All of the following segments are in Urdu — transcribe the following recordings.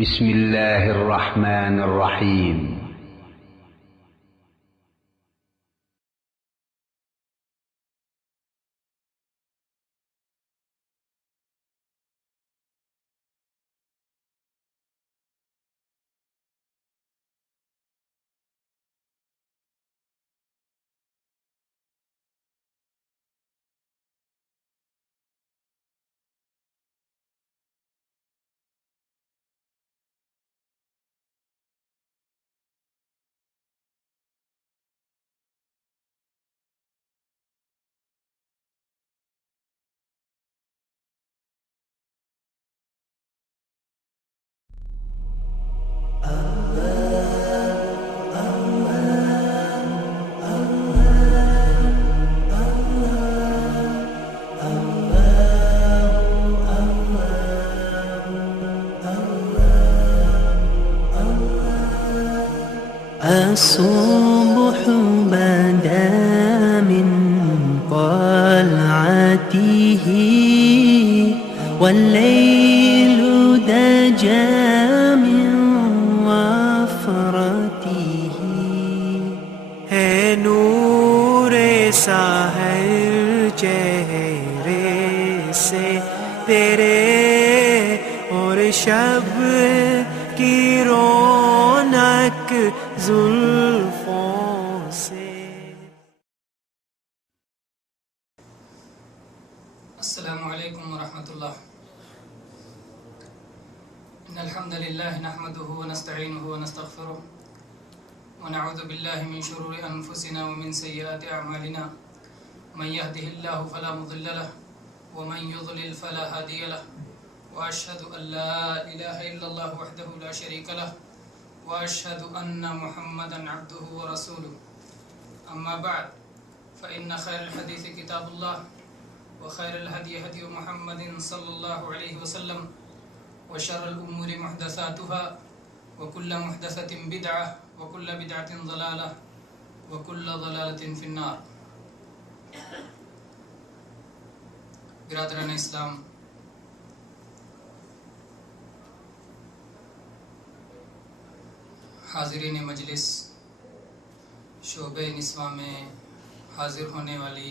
بسم الله الرحمن الرحيم. الصبح بدا من طلعته والليل دجى من وفرته ہے نور سحر چہرے سے تیرے اور شب کی رونق زلفوں سے. السلام علیکم ورحمۃ اللہ. ان الحمد للہ نحمده ونستعینه ونستغفره ونعوذ باللہ من شرور انفسنا ومن سیئات اعمالنا من يهده الله فلا مضل له ومن يضلل فلا هادي له واشهد ان لا اله الا الله وحده لا شريك له واشهد ان محمدا عبده ورسوله. اما بعد فان خير الحديث كتاب الله وخير الهدي هدي محمد صلى الله عليه وسلم وشر الأمور محدثاتها وكل محدثة بدعة وكل بدعة ضلالة وكل ضلالة في النار. برادران اسلام، حاضرین مجلس، شعبہ نسواں میں حاضر ہونے والی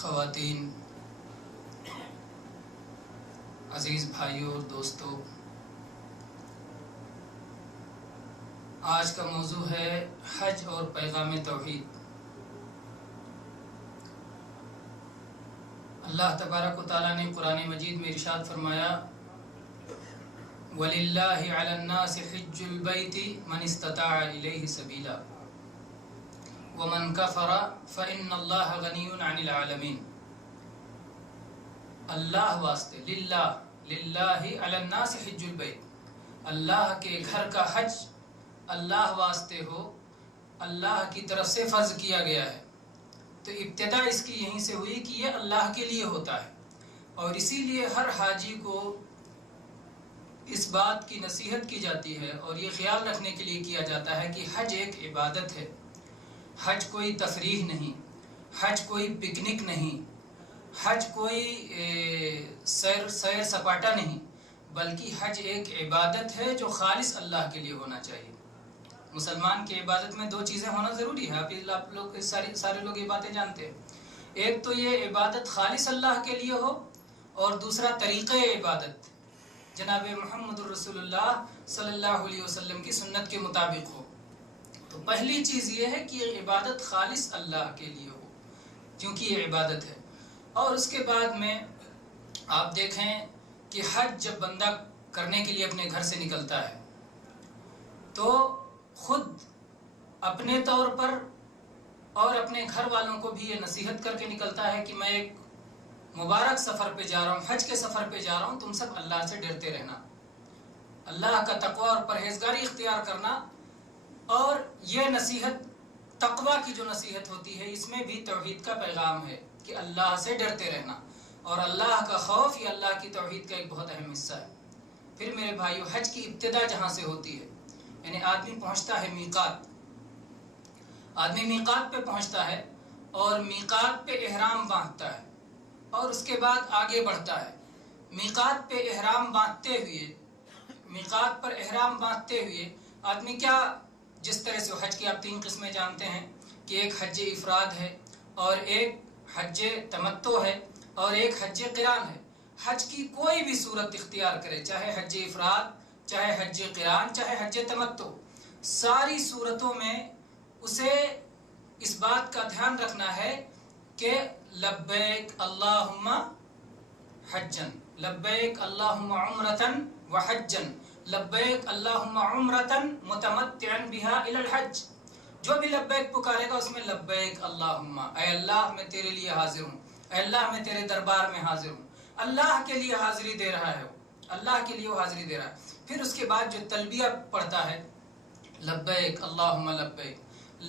خواتین، عزیز بھائیوں اور دوستوں، آج کا موضوع ہے حج اور پیغام توحید. اللہ تبارک و تعالیٰ نے قرآن مجید میں ارشاد فرمایا وَلِلَّهِ عَلَى النَّاسِ حِجُّ الْبَيْتِ مَنِ اسْتَطَاعَ إِلَيْهِ سَبِيلًا وَمَنْ كَفَرَ فَإِنَّ اللَّهَ غَنِيٌّ عَنِ الْعَالَمِينَ. اللہ واسطے، للہ علی الناس حج البیت، اللہ کے گھر کا حج اللہ واسطے ہو، اللہ کی طرف سے فرض کیا گیا ہے. تو ابتدا اس کی یہیں سے ہوئی کہ یہ اللہ کے لیے ہوتا ہے، اور اسی لیے ہر حاجی کو اس بات کی نصیحت کی جاتی ہے اور یہ خیال رکھنے کے لیے کیا جاتا ہے کہ حج ایک عبادت ہے. حج کوئی تفریح نہیں، حج کوئی پکنک نہیں، حج کوئی سیر سپاٹا نہیں، بلکہ حج ایک عبادت ہے جو خالص اللہ کے لیے ہونا چاہیے. مسلمان کی عبادت میں دو چیزیں ہونا ضروری ہے. آپ لوگ سارے لوگ یہ باتیں جانتے ہیں. ایک تو یہ عبادت خالص اللہ کے لیے ہو، اور دوسرا طریقہ عبادت جناب محمد رسول اللہ صلی اللہ علیہ وسلم کی سنت کے مطابق ہو. تو پہلی چیز یہ ہے کہ یہ عبادت خالص اللہ کے لیے ہو، کیونکہ یہ عبادت ہے. اور اس کے بعد میں آپ دیکھیں کہ حج جب بندہ کرنے کے لیے اپنے گھر سے نکلتا ہے تو خود اپنے طور پر اور اپنے گھر والوں کو بھی یہ نصیحت کر کے نکلتا ہے کہ میں ایک مبارک سفر پہ جا رہا ہوں، حج کے سفر پہ جا رہا ہوں، تم سب اللہ سے ڈرتے رہنا، اللہ کا تقوی اور پرہیزگاری اختیار کرنا. اور یہ نصیحت، تقوی کی جو نصیحت ہوتی ہے، اس میں بھی توحید کا پیغام ہے کہ اللہ سے ڈرتے رہنا، اور اللہ کا خوف یہ اللہ کی توحید کا ایک بہت اہم حصہ ہے. پھر میرے بھائیو، حج کی ابتدا جہاں سے ہوتی ہے، یعنی آدمی پہنچتا ہے میقات، آدمی میقات پہ پہنچتا ہے اور میقات پہ احرام باندھتا ہے، اور اس کے بعد آگے بڑھتا ہے. میقات پہ احرام باندھتے ہوئے، میقات پر احرام باندھتے ہوئے آدمی کیا، جس طرح سے حج کی آپ 3 قسمیں جانتے ہیں کہ ایک حج افراد ہے اور ایک حج تمتع ہے اور ایک حج قران ہے. حج کی کوئی بھی صورت اختیار کرے، چاہے حج افراد، چاہے حج قران، چاہے حج تمتع، ساری صورتوں میں اسے اس بات کا دھیان رکھنا ہے کہ لبیک اللہم حجن، لبیک اللہم عمرتن وحجن، لبیک اللہم عمرتن متمتعا بہا الی الحج. جو بھی لبیک پکارے گا اس میں لبیک اللہم، اے اللہ میں تیرے لیے حاضر ہوں، اے اللہ میں تیرے دربار میں حاضر ہوں. اللہ کے لیے حاضری دے رہا ہے، اللہ کے لیے وہ حاضری دے رہا ہے. پھر اس کے بعد جو تلبیہ پڑھتا ہے، لبیک اللہم لبیک،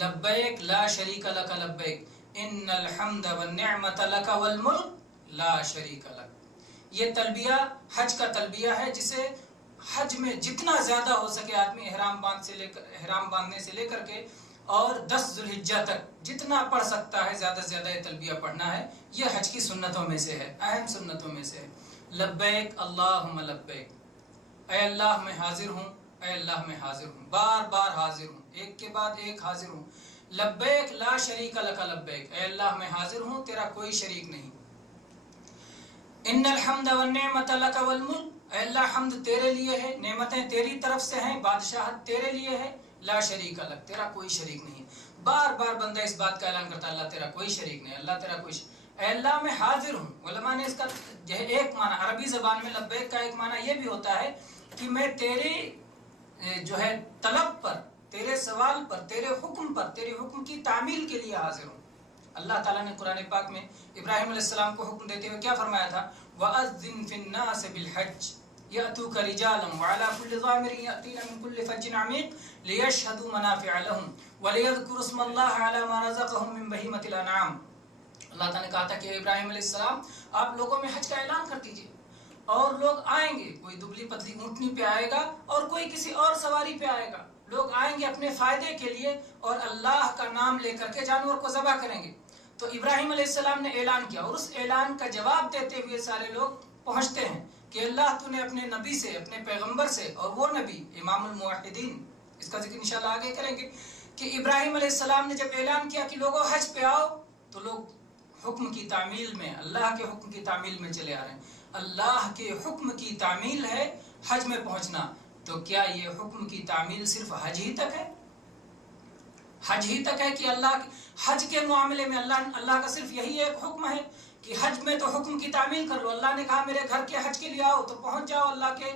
لبیک لا شریک لک لبیک، ان الحمد والنعمت لک والملک لا شریک لک. یہ تلبیہ حج کا تلبیہ ہے، جسے حج میں جتنا زیادہ ہو سکے آدمی احرام باندھنے سے لے کر کے اور 10 ذوالحجہ تک جتنا پڑھ سکتا ہے زیادہ سے زیادہ یہ تلبیہ پڑھنا ہے. یہ حج کی سنتوں میں سے ہے، اہم سنتوں میں سے ہے. لبیک اللہم لبیک، اے اللہ میں حاضر ہوں، اے اللہ میں حاضر ہوں، بار بار حاضر ہوں، ایک کے بعد ایک حاضر ہوں. لبیک لا شریک لک لبیک، اے اللہ میں حاضر ہوں، تیرا کوئی شریک نہیں. ان الحمد والنعمت لک والملک، اے اللہ حمد تیرے لیے ہے، نعمتیں تیری طرف سے ہیں، بادشاہت تیرے لیے ہے. لا شریک لک، تیرا کوئی شریک نہیں. بار بار بندہ اس بات کا اعلان کرتا ہے، اللہ تیرا کوئی شریک نہیں، اللہ تیرا کوئی اے اللہ میں حاضر ہوں. علماء نے اس کا ایک معنی عربی زبان میں لبیک کا ایک معنی یہ بھی ہوتا ہے کہ میں تیری جو ہے طلب پر، تیرے سوال پر، تیرے حکم پر، تیرے حکم کی تعمیل کے لیے حاضر ہوں. اللہ تعالیٰ نے قرآن پاک میں ابراہیم علیہ السلام کو حکم دیتے ہوئے کیا فرمایا تھا؟ وَأَذِّن فِي النَّاسِ بِالْحَجِّ يَأْتُوكَ رِجَالًا وَعَلَى كُلِّ ضَامِرٍ يَأْتِينَ مِنْ كُلِّ فَجٍّ عَمِيقٍ لِيَشْهَدُوا مَنَافِعَ لَهُمْ وَلِيَذْكُرُوا اسْمَ اللَّهِ عَلَى مَا رَزَقَهُم مِّن بَهِيمَةِ الْأَنْعَامِ. اللہ تعالیٰ نے کہا تھا کہ ابراہیم علیہ السلام آپ لوگوں میں حج کا اعلان کر دیجئے، اور لوگ آئیں گے، کوئی دبلی پتلی اونٹنی پہ آئے گا اور کوئی کسی اور سواری پہ آئے گا. لوگ آئیں گے اپنے فائدے کے لیے اور اللہ کا نام لے کر کے جانور کو ذبح کریں گے. تو ابراہیم علیہ السلام نے اعلان کیا، اور اس اعلان کا جواب دیتے ہوئے سارے لوگ پہنچتے ہیں کہ اللہ تو نے اپنے نبی سے، اپنے پیغمبر سے، اور وہ نبی امام الموحدین، اس کا ذکر انشاءاللہ آگے کریں گے، کہ ابراہیم علیہ السلام نے جب اعلان کیا کہ لوگوں حج پہ آؤ، تو لوگ حکم کی تعمیل میں، اللہ کے حکم کی تعمیل میں چلے آ رہے ہیں. اللہ کے حکم کی تعمیل ہے حج میں پہنچنا. تو کیا یہ حکم کی تعمیل صرف حج ہی تک ہے؟ حج ہی تک ہے کہ اللہ حج کے معاملے میں اللہ کا صرف یہی ایک حکم ہے کہ حج میں تو حکم کی تعمیل کر لو؟ اللہ نے کہا میرے گھر کے حج کے لیے آؤ، تو پہنچ جاؤ اللہ کے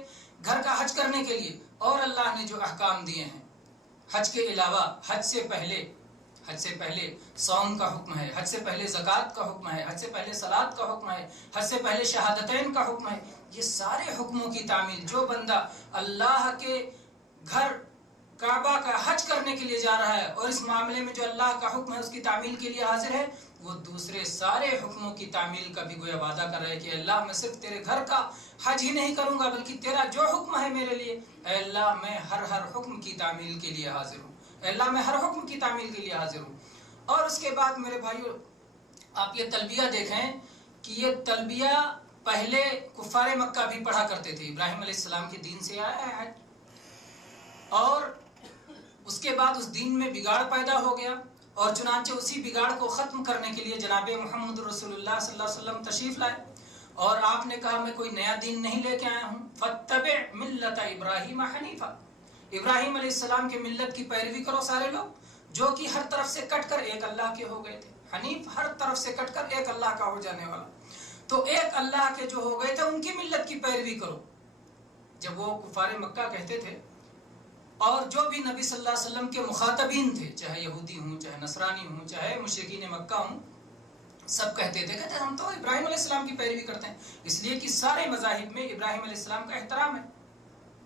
گھر کا حج کرنے کے لیے. اور اللہ نے جو احکام دیے ہیں حج کے علاوہ، حج سے پہلے صوم کا حکم ہے، حج سے پہلے زکوٰۃ کا حکم ہے، حج سے پہلے صلاۃ کا حکم ہے، حج سے پہلے شہادتین کا حکم ہے. یہ سارے حکموں کی تعمیل، جو بندہ اللہ کے گھر کعبہ کا حج کرنے کے لیے جا رہا ہے اور اس معاملے میں جو اللہ کا حکم ہے اس کی تعمیل کے لیے حاضر ہے، وہ دوسرے سارے حکموں کی تعمیل کا بھی گویا وعدہ کر رہا ہے کہ اللہ میں صرف تیرے گھر کا حج ہی نہیں کروں گا، بلکہ تیرا جو حکم ہے میرے لیے، اے اللہ میں ہر حکم کی تعمیل کے لیے حاضر ہوں، اے اللہ میں ہر حکم کی تعمیل کے لیے حاضر ہوں. اور اس کے بعد میرے بھائیو، آپ یہ تلبیہ دیکھیں کہ یہ تلبیہ پہلے کفار مکہ بھی پڑھا کرتے تھے. ابراہیم علیہ السلام کے دین سے آیا ہے حج، اور اس کے بعد اس دین میں بگاڑ پیدا ہو گیا، اور چنانچہ اسی بگاڑ کو ختم کرنے کے لیے جناب محمد رسول اللہ صلی اللہ علیہ وسلم تشریف لائے، اور آپ نے کہا میں کوئی نیا دین نہیں لے کے آیا ہوں. فاتبع ملت ابراہیم حنیفا، ابراہیم علیہ السلام کے ملت کی پیروی کرو سارے لوگ، جو کہ ہر طرف سے کٹ کر ایک اللہ کے ہو گئے تھے. حنیف ہر طرف سے کٹ کر ایک اللہ کا ہو جانے والا. تو ایک اللہ کے جو ہو گئے تھے ان کی ملت کی پیروی کرو. جب وہ کفار مکہ کہتے تھے، اور جو بھی نبی صلی اللہ علیہ وسلم کے مخاطبین تھے، چاہے یہودی ہوں، چاہے نصرانی ہوں، چاہے مشرکین مکہ ہوں، سب کہتے تھے ہم تو ابراہیم علیہ السلام کی پیروی کرتے ہیں، اس لیے کہ سارے مذاہب میں ابراہیم علیہ السلام کا احترام ہے.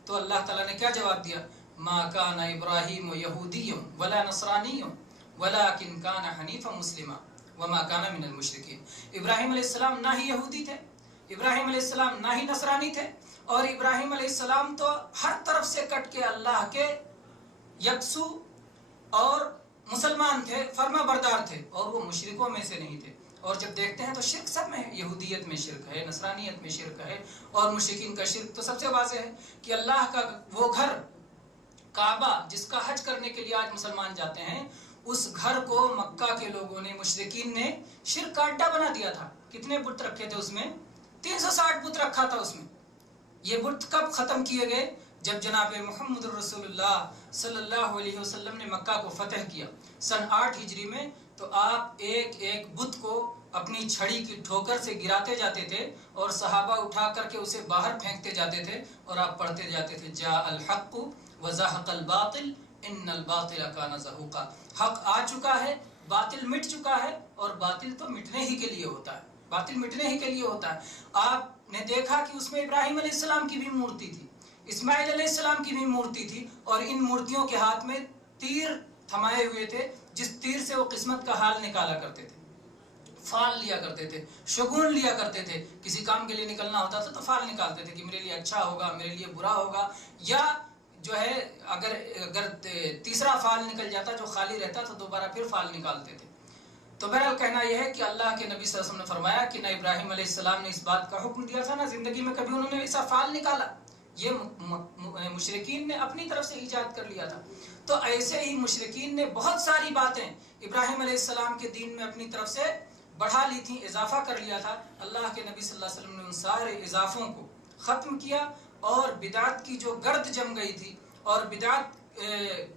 تو اللہ تعالیٰ نے کیا جواب دیا؟ ما کان ابراہیم یہودی ولا نصرانی ولکن کان حنیفا مسلما وما کان من المشرکین. ابراہیم علیہ السلام نہ ہی یہودی تھے، ابراہیم علیہ السلام نہ ہی نصرانی تھے، اور ابراہیم علیہ السلام تو ہر طرف سے کٹ کے اللہ کے یکسو اور مسلمان تھے، فرما بردار تھے، اور وہ مشرکوں میں سے نہیں تھے. اور جب دیکھتے ہیں تو شرک سب میں ہے، یہودیت میں شرک ہے، نصرانیت میں شرک ہے، اور مشرکین کا شرک تو سب سے واضح ہے کہ اللہ کا وہ گھر کعبہ جس کا حج کرنے کے لیے آج مسلمان جاتے ہیں، اس گھر کو مکہ کے لوگوں نے، مشرکین نے شرک کا اڈا بنا دیا تھا. کتنے بت رکھے تھے اس میں؟ 360 بت رکھا تھا اس میں. یہ بت کب ختم کیے گئے؟ جب جناب محمد رسول اللہ صلی اللہ علیہ وسلم نے مکہ کو فتح کیا سن 8 ہجری میں. تو آپ ایک ایک بت کو اپنی چھڑی کی ٹھوکر سے گراتے جاتے تھے اور صحابہ اٹھا کر کے اسے باہر پھینکتے جاتے تھے، اور آپ پڑھتے جاتے تھے جاء الحق وزهق الباطل ان الباطل کان زہوقا. حق آ چکا ہے، باطل مٹ چکا ہے، اور باطل تو مٹنے ہی کے لیے ہوتا ہے، باطل مٹنے ہی کے لیے ہوتا ہے. آپ نے دیکھا کہ اس میں ابراہیم علیہ السلام کی بھی مورتی تھی، اسماعیل علیہ السلام کی بھی مورتی تھی، اور ان مورتیوں کے ہاتھ میں تیر تھمائے ہوئے تھے، جس تیر سے وہ قسمت کا حال نکالا کرتے تھے، فال لیا کرتے تھے، شگون لیا کرتے تھے. کسی کام کے لیے نکلنا ہوتا تھا تو فال نکالتے تھے کہ میرے لیے اچھا ہوگا، میرے لیے برا ہوگا، یا جو ہے اگر تیسرا فال نکل جاتا جو خالی رہتا تو دوبارہ پھر فال نکالتے تھے. تو بہرحال کہنا یہ ہے کہ اللہ کے نبی صلی اللہ علیہ وسلم نے فرمایا کہ نہ ابراہیم علیہ السلام نے اس بات کا حکم دیا تھا، نہ زندگی میں کبھی انہوں نے ایسا فال نکالا. یہ مشرکین نے اپنی طرف سے ایجاد کر لیا تھا. تو ایسے ہی مشرکین نے بہت ساری باتیں ابراہیم علیہ السلام کے دین میں اپنی طرف سے بڑھا لی تھیں، اضافہ کر لیا تھا. اللہ کے نبی صلی اللہ علیہ وسلم نے ان سارے اضافوں کو ختم کیا، اور بدعت کی جو گرد جم گئی تھی اور بدعت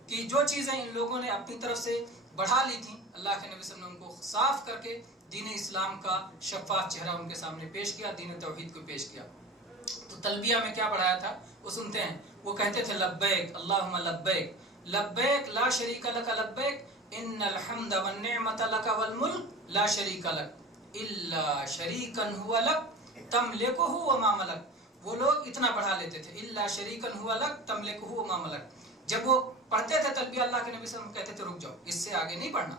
کی جو چیزیں ان لوگوں نے اپنی طرف سے بڑھا لی تھیں، اللہ کے نبی صلی اللہ علیہ وسلم نے ان کو صاف کر کے دین اسلام کا شفاف چہرہ ان کے سامنے پیش کیا، دین توحید کو پیش کیا. تو تلبیہ میں کیا بڑھایا تھا وہ سنتے ہیں. وہ کہتے تھے لبیک اللہم لبیک لبیک لا شریک لک لبیک ان الحمد والنعمت لک والملک لا شریک لک الا شریکا هو لک تملکہ وما ملک. وہ لوگ اتنا بڑھا لیتے تھے الا شریکا هو لک تملکہ وما ملک. جب وہ پڑھتے تھے تلبیہ اللہ کے نبی صلی اللہ علیہ وسلم کہتے تھے رک جاؤ، اس سے آگے نہیں پڑھنا.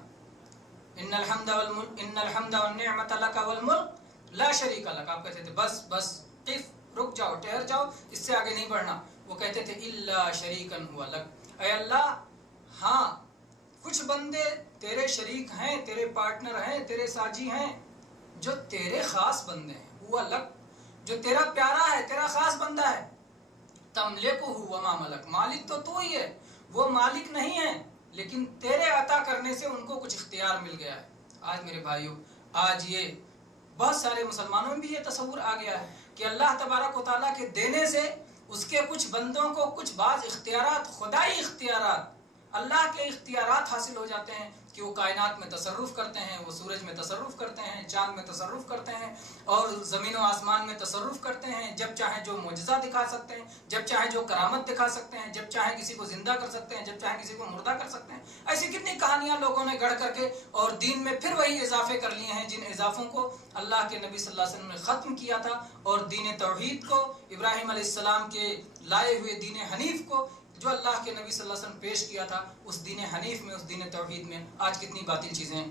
ان الحمد والنعمت لک والملک لا شریک لک. آپ کہتے تھے بس بس قف، رک جاؤ، ٹھہر جاؤ، اس سے آگے نہیں بڑھنا. وہ کہتے تھے الا شریکا هو لک. اے اللہ، ہاں کچھ بندے تیرے شریک ہیں، تیرے پارٹنر ہیں، تیرے ساجی ہیں، جو تیرے خاص بندے ہیں. ہوا لک، جو تیرا پیارا ہے، تیرا خاص بندہ ہے. تملکہ وما ملک، مالک تو تو ہی ہے، وہ مالک نہیں ہے، لیکن تیرے عطا کرنے سے ان کو کچھ اختیار مل گیا ہے. آج میرے بھائیوں، آج یہ بہت سارے مسلمانوں میں بھی یہ تصور آ گیا ہے کہ اللہ تبارک و تعالیٰ کے دینے سے اس کے کچھ بندوں کو کچھ بعض اختیارات، خدائی اختیارات، اللہ کے اختیارات حاصل ہو جاتے ہیں کہ وہ کائنات میں تصرف کرتے ہیں، وہ سورج میں تصرف کرتے ہیں، چاند میں تصرف کرتے ہیں، اور زمین و آسمان میں تصرف کرتے ہیں. جب چاہیں جو معجزہ دکھا سکتے ہیں، جب چاہیں جو کرامت دکھا سکتے ہیں، جب چاہیں کسی کو زندہ کر سکتے ہیں، جب چاہیں کسی کو مردہ کر سکتے ہیں. ایسی کتنی کہانیاں لوگوں نے گڑھ کر کے اور دین میں پھر وہی اضافے کر لیے ہیں جن اضافوں کو اللہ کے نبی صلی اللہ علیہ وسلم نے ختم کیا تھا. اور دین توحید کو، ابراہیم علیہ السلام کے لائے ہوئے دین حنیف کو جو اللہ کے نبی صلی اللہ علیہ وسلم پیش کیا تھا، اس دین حنیف میں، اس دین توحید میں آج کتنی باطل چیزیں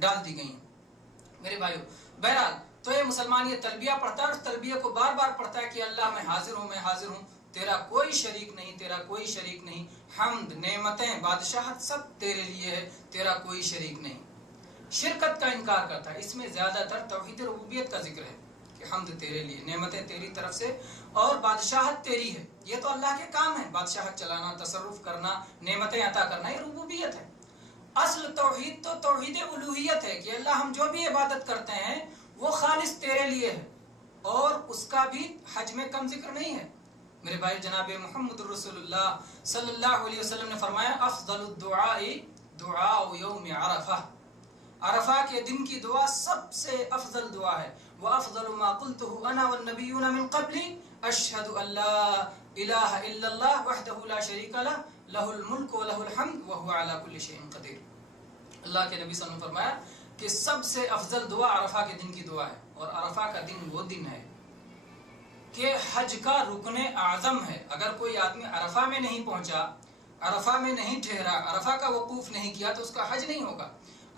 ڈال دی گئی ہیں میرے بھائیوں. بہرحال تو یہ مسلمان یہ تلبیہ پڑھتا ہے، اور تلبیہ کو بار بار پڑھتا ہے کہ اللہ میں حاضر ہوں، میں حاضر ہوں، تیرا کوئی شریک نہیں، تیرا کوئی شریک نہیں. حمد، نعمتیں، بادشاہت سب تیرے لیے ہے، تیرا کوئی شریک نہیں. شرکت کا انکار کرتا ہے. اس میں زیادہ تر توحید ربوبیت کا ذکر ہے کہ حمد تیرے لیے، نعمتیں تیری طرف سے، اور بادشاہت تیری ہے. یہ تو اللہ کے کام ہے، بادشاہت چلانا، تصرف کرنا، نعمتیں عطا کرنا، یہ ربوبیت ہے. اصل توحید تو توحید الوہیت ہے کہ اللہ ہم جو بھی عبادت کرتے ہیں وہ خالص تیرے لیے ہے، اور اس کا بھی حج میں کم ذکر نہیں ہے میرے بھائی. جناب محمد رسول اللہ صلی اللہ علیہ وسلم نے فرمایا افضل الدعاء دعاء یوم عرفہ. عرفہ کے دن کی دعا سب سے افضل دعا ہے. وافضل ما قلته انا والنبیون من قبلی اشہد ان لا الہ الا اللہ وحدہ لا شریک لہ لہ الملک ولہ الحمد وہو علی کل شیء قدیر. اللہ کے نبی صلی اللہ علیہ وسلم نے فرمایا کہ سب سے افضل دعا عرفہ کے دن کی دعا ہے. اور عرفہ کا دن وہ دن ہے کہ حج کا رکن اعظم ہے. اگر کوئی آدمی عرفہ میں نہیں پہنچا، عرفہ میں نہیں ٹھہرا، عرفہ کا وقوف نہیں کیا تو اس کا حج نہیں ہوگا.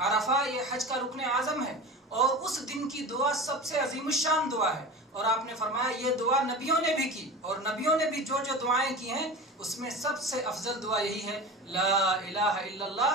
عرفہ یہ حج کا رکن اعظم ہے، اور اس دن کی دعا سب سے عظیم الشان دعا ہے. اور آپ نے فرمایا یہ دعا نبیوں نے بھی کی، اور نبیوں نے بھی جو جو دعائیں کی ہیں اس میں سب سے افضل دعا یہی ہے لا الہ الا اللہ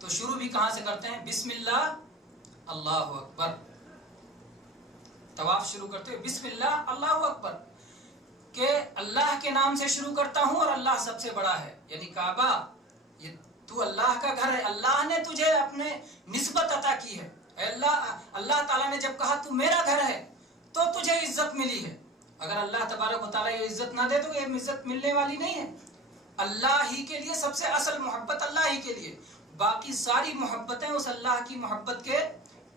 تو شروع بھی کہاں سے کرتے ہیں؟ بسم اللہ اللہ اکبر. طواف شروع کرتے ہوئے بسم اللہ اللہ اکبر، کہ اللہ کے نام سے شروع کرتا ہوں اور اللہ سب سے بڑا ہے. یعنی کعبہ یہ تو اللہ کا گھر ہے، اللہ نے تجھے اپنے نسبت عطا کی ہے. اے اللہ تعالیٰ نے جب کہا تو میرا گھر ہے تو تجھے عزت ملی ہے. اگر اللہ تبارک و تعالیٰ یہ عزت نہ دے تو یہ عزت ملنے والی نہیں ہے. اللہ ہی کے لیے سب سے اصل محبت اللہ ہی کے لیے، باقی ساری محبتیں اس اللہ کی محبت کے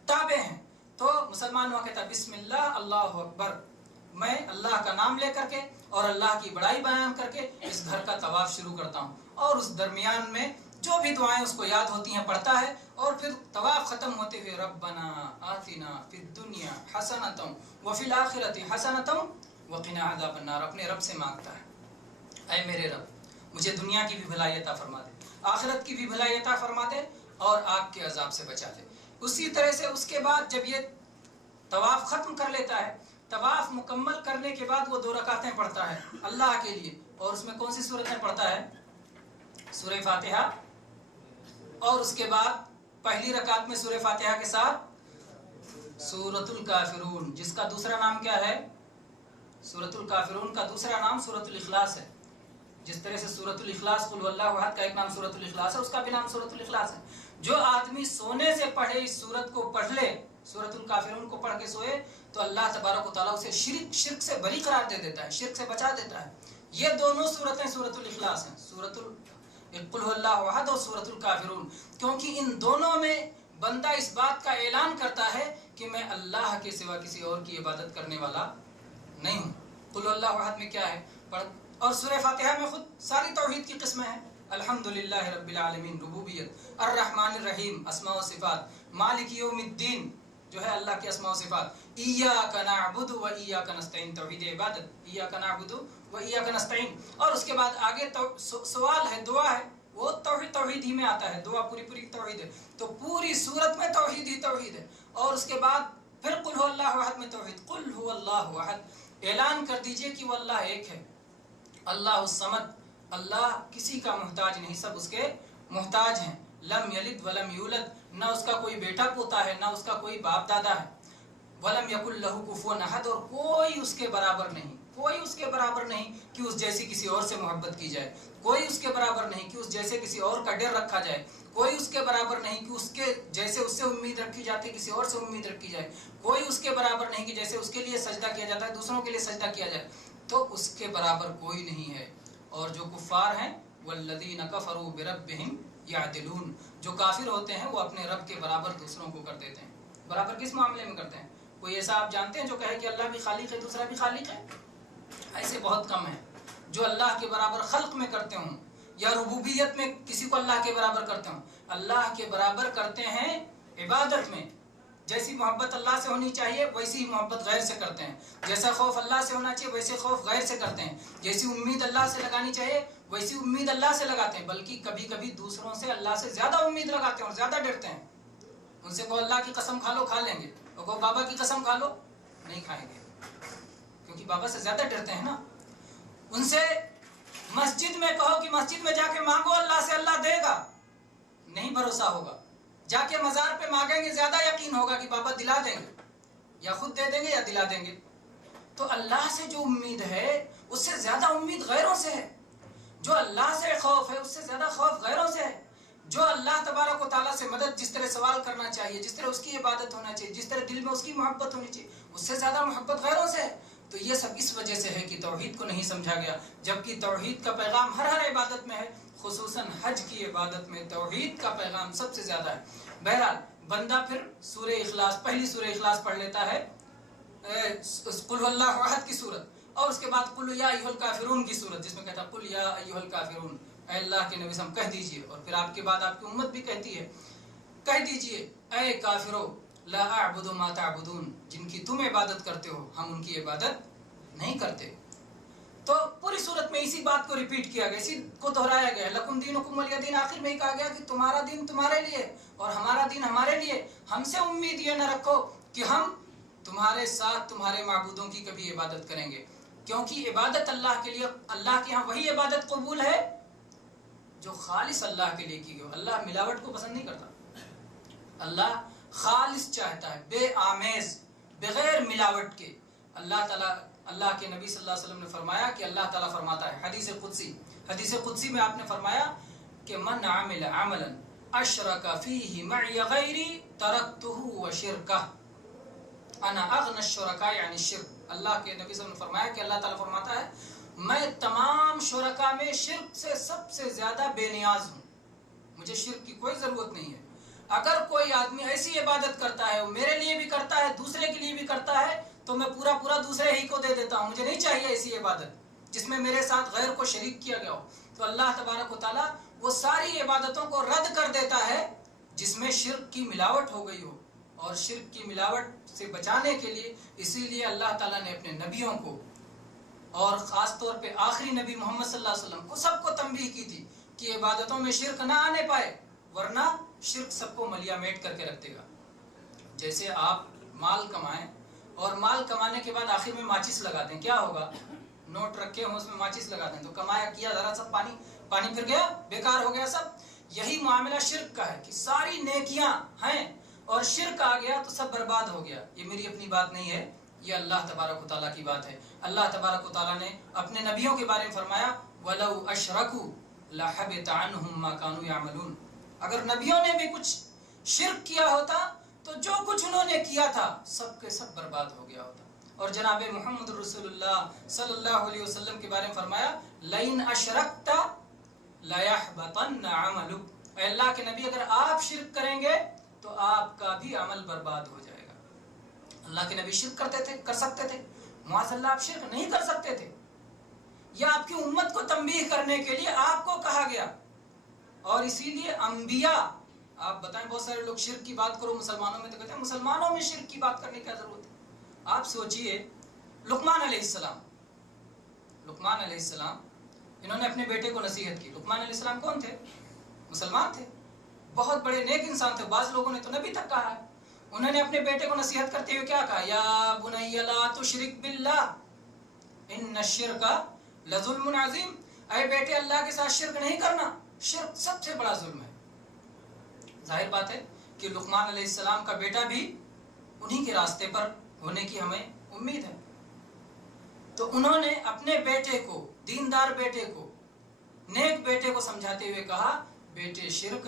تابع ہیں. تو مسلمان ہوا کہتا ہے بسم اللہ اللہ اکبر، میں اللہ کا نام لے کر کے اور اللہ کی بڑائی بیان کر کے اس گھر کا طواف شروع کرتا ہوں. اور اس درمیان میں جو بھی دعائیں اس کو یاد ہوتی ہیں پڑھتا ہے، اور پھر طواف ختم ہوتے ہوئے ربنا آتنا فی الدنیا حسنۃ وفی الآخرۃ حسنۃ وقنا عذاب النار. اپنے رب سے مانگتا ہے اے میرے رب مجھے دنیا کی بھی بھلائی عطا فرما دے، آخرت کی بھی بھلائی عطا فرما دے، اور آگ کے عذاب سے بچا دے. اسی طرح سے اس کے بعد جب یہ طواف ختم کر لیتا ہے، طواف مکمل کرنے کے بعد وہ 2 رکعتیں پڑھتا ہے اللہ کے لیے. اور اس میں کون سی صورتیں پڑھتا ہے؟ سورہ فاتحہ، اور اس کے بعد پہلی رکعت میں سورہ فاتحہ کے ساتھ سورۃ الکافرون، جس کا دوسرا نام کیا ہے؟ سورۃ الکافرون کا دوسرا نام سورۃ الاخلاص ہے. جس طرح سے سورۃ الاخلاص قل واللہ احد کا ایک نام سورۃ الاخلاص ہے، اس کا بھی نام سورۃ الاخلاص ہے. جو آدمی سونے سے پڑھے اس سورت کو پڑھ لے، سورۃ الکافرون کو پڑھ کے سوئے، تو اللہ تبارک و تعالیٰ اسے شرک سے بری قرار دے دیتا ہے، شرک سے بچا دیتا ہے. یہ دونوں سورتیں سورۃ الاخلاص ہیں، سورۃ قل واللہ احد اور سورۃ الکافرون، کیونکہ ان دونوں میں بندہ اس بات کا اعلان کرتا ہے کہ میں اللہ کے سوا کسی اور کی عبادت کرنے والا نہیں ہوں. قل واللہ احد میں کیا ہے؟ اور سورہ فاتحہ میں خود ساری توحید کی قسمیں ہیں. الحمدللہ رب العالمین ربوبیت، الرحمن الرحیم اسماء و صفات، مالک یوم الدین جو ہے اللہ کے اسماء و صفات، ایاک نعبد و ایاک نستعین توحید عبادت، ایاک نعبد و ایاک نستعین. اور اس کے بعد آگے سوال ہے، دعا ہے، وہ توحید ہی میں آتا ہے، دعا پوری توحید ہے. تو پوری صورت میں توحید ہی توحید ہے. اور اس کے بعد پھر قل هو اللہ احد میں توحید، قل هو اللہ احد، اعلان کر دیجئے کہ وہ اللہ ایک ہے. اللہ الصمد، اللہ کسی کا محتاج نہیں، سب اس کے محتاج ہیں. لم یلد ولم یولد، نہ اس کا کوئی بیٹا پوتا ہے، نہ اس کا کوئی باپ دادا ہے. ولم یکن لہ کفوا احد، اور کوئی اس کے برابر نہیں، کوئی اس کے برابر نہیں کہ اس جیسی کسی اور سے محبت کی جائے، کوئی اس کے برابر نہیں کہ اس جیسے کسی اور کا ڈر رکھا جائے، کوئی اس کے برابر نہیں کہ اس کے جیسے اس سے امید رکھی جاتی ہے کسی اور سے امید رکھی جائے، کوئی اس کے برابر نہیں کہ جیسے اس کے لیے سجدہ کیا جاتا ہے دوسروں کے لیے سجدہ کیا جائے. تو اس کے برابر کوئی نہیں ہے. اور جو کفار ہیں والذین کفروا بربہم یعدلون، جو کافر ہوتے ہیں وہ اپنے رب کے برابر دوسروں کو کر دیتے ہیں. برابر کس معاملے میں کرتے ہیں؟ کوئی ایسا آپ جانتے ہیں جو کہے کہ اللہ بھی خالق ہے دوسرا بھی خالق ہے؟ ایسے بہت کم ہیں جو اللہ کے برابر خلق میں کرتے ہوں یا ربوبیت میں کسی کو اللہ کے برابر کرتے ہوں. اللہ کے برابر کرتے ہیں عبادت میں. جیسی محبت اللہ سے ہونی چاہیے ویسی ہی محبت غیر سے کرتے ہیں، جیسا خوف اللہ سے ہونا چاہیے ویسے خوف غیر سے کرتے ہیں، جیسی امید اللہ سے لگانی چاہیے ویسی امید اللہ سے لگاتے ہیں، بلکہ کبھی کبھی دوسروں سے اللہ سے زیادہ امید لگاتے ہیں اور زیادہ ڈرتے ہیں. ان سے کہو اللہ کی قسم کھا لو، کھا لیں گے، اور کہو بابا کی قسم کھا لو، نہیں کھائیں گے، کیونکہ بابا سے زیادہ ڈرتے ہیں نا. ان سے مسجد میں کہو کہ مسجد میں جا کے مانگو اللہ سے، اللہ دے گا، نہیں بھروسہ ہوگا. جا کے مزار پہ مانگیں گے زیادہ یقین ہوگا کہ بابا دلا دیں گے، یا خود دے دیں گے یا دلا دیں گے. تو اللہ سے جو امید ہے اس سے زیادہ امید غیروں سے ہے. جو اللہ سے خوف ہے اس سے زیادہ خوف غیروں سے ہے. جو اللہ تبارک و تعالیٰ سے مدد جس طرح سوال کرنا چاہیے، جس طرح اس کی عبادت ہونا چاہیے، جس طرح دل میں اس کی محبت ہونی چاہیے، اس سے زیادہ محبت غیروں سے ہے. تو یہ سب اس وجہ سے ہے کہ توحید کو نہیں سمجھا گیا، جبکہ توحید کا پیغام ہر عبادت میں ہے، خصوصاً حج کی عبادت میں توحید کا پیغام سب سے زیادہ ہے. بہرحال بندہ پھر سورہ اخلاص، پہلی سورہ اخلاص پڑھ لیتا ہے، قل واللہ احد کی صورت، اور اس کے بعد قل یا ایھا الکافرون کی صورت، جس میں کہتا ہے قل یا ایھا الکافرون، اے اللہ کے نبی ہم کہہ دیجئے. اور پھر آپ کے بعد آپ کی امت بھی کہتی ہے کہہ دیجئے اے کافرو لا اعبد ما تعبدون، جن کی تم عبادت کرتے ہو ہم ان کی عبادت نہیں کرتے. تو پوری صورت میں اسی بات کو ریپیٹ کیا گیا، اسی کو دہرایا گیا. لکم دینکم ولی دین، آخر میں ہی کہا گیا کہ تمہارا دین تمہارے لیے اور ہمارا دین ہمارے لیے. ہم سے امید یہ نہ رکھو کہ ہم تمہارے ساتھ تمہارے معبودوں کی کبھی عبادت کریں گے، کیونکہ عبادت اللہ کے لیے، اللہ کے ہاں وہی عبادت قبول ہے جو خالص اللہ کے لیے کی گئی. اللہ ملاوٹ کو پسند نہیں کرتا. اللہ خالص چاہتا ہے، بے آمیز، بغیر ملاوٹ کے. اللہ تعالیٰ، اللہ کے نبی صلی اللہ علیہ وسلم نے فرمایا کہ اللہ تعالیٰ فرماتا ہے حدیث قدسی میں آپ نے فرمایا کہ من عمل عملا اشرک فیہ معی غیری ترکتہ وشرکہ انا اغنی الشرکاء عن الشرک. اللہ کے نبی صلی اللہ علیہ وسلم نے فرمایا کہ اللہ تعالیٰ فرماتا ہے میں تمام شرکاء میں شرک سے سب سے زیادہ بے نیاز ہوں، مجھے شرک کی کوئی ضرورت نہیں ہے. اگر کوئی آدمی ایسی عبادت کرتا ہے، وہ میرے لیے بھی کرتا ہے، دوسرے کے لیے بھی کرتا ہے، تو میں پورا دوسرے ہی کو دے دیتا ہوں. مجھے نہیں چاہیے ایسی عبادت جس میں میرے ساتھ غیر کو شریک کیا گیا ہو. تو اللہ تبارک و تعالیٰ وہ ساری عبادتوں کو رد کر دیتا ہے جس میں شرک کی ملاوٹ ہو گئی ہو. اور شرک کی ملاوٹ سے بچانے کے لیے اسی لیے اللہ تعالیٰ نے اپنے نبیوں کو اور خاص طور پہ آخری نبی محمد صلی اللہ علیہ وسلم کو سب کو تنبیہ کی تھی کہ عبادتوں میں شرک نہ آنے پائے، ورنہ شرک سب کو ملیا میٹ کر کے رکھ دے گا. جیسے آپ مال کمائیں اور مال کمانے کے بعد آخر میں ماچس لگا دیں، کیا ہوگا؟ نوٹ رکھے ہوں اس میں ماچس لگا دیں تو کمایا کیا ذرا سب پانی پھر گیا، بیکار ہو گیا سب. یہی معاملہ شرک کا ہے کہ ساری نیکیاں ہیں اور شرک آ گیا تو سب برباد ہو گیا. یہ میری اپنی بات نہیں ہے، یہ اللہ تبارک و تعالیٰ کی بات ہے. اللہ تبارک و تعالیٰ نے اپنے نبیوں کے بارے میں فرمایا وَلَوْ أَشْرَكُوا لَحَبِطَ عَنْهُمْ مَا كَانُوا يَعْمَلُونَ. اگر نبیوں نے بھی کچھ شرک کیا ہوتا تو جو کچھ انہوں نے کیا تھا سب کے سب برباد ہو گیا ہوتا. اور جناب محمد رسول اللہ صلی اللہ علیہ وسلم کے بارے میں فرمایا لَإِنْ أَشْرَكْتَ لَيَحْبَطَنَّ عَمَلُكَ. اے اللہ کے نبی اگر آپ شرک کریں گے تو آپ کا بھی عمل برباد ہو جائے گا. اللہ کے نبی شرک کرتے تھے، کر سکتے تھے؟ معاذ اللہ آپ شرک نہیں کر سکتے تھے. یا آپ کی امت کو تنبیہ کرنے کے لیے آپ کو کہا گیا. اور اسی لیے انبیاء، آپ بتائیں بہت سارے لوگ شرک کی بات کرو مسلمانوں میں تو کہتے ہیں مسلمانوں میں شرک کی بات کرنے کی کیا ضرورت ہے. آپ سوچئے لقمان علیہ السلام انہوں نے اپنے بیٹے کو نصیحت کی. لقمان علیہ السلام کون تھے؟ مسلمان تھے، بہت بڑے نیک انسان تھے، بعض لوگوں نے تو نبی تک کہا ہے. انہوں نے اپنے بیٹے کو نصیحت کرتے ہوئے کیا کہا؟ یا بنی لا تشرک باللہ ان الشرک لظلم عظیم. اے بیٹے اللہ کے ساتھ شرک نہیں کرنا، شرک سب سے بڑا ظلم ہے. ظاہر بات ہے کہ لقمان علیہ السلام کا بیٹا بھی انہی کے راستے پر ہونے کی ہمیں امید ہے. تو انہوں نے اپنے بیٹے کو، دیندار بیٹے کو، نیک بیٹے کو سمجھاتے ہوئے کہا بیٹے شرک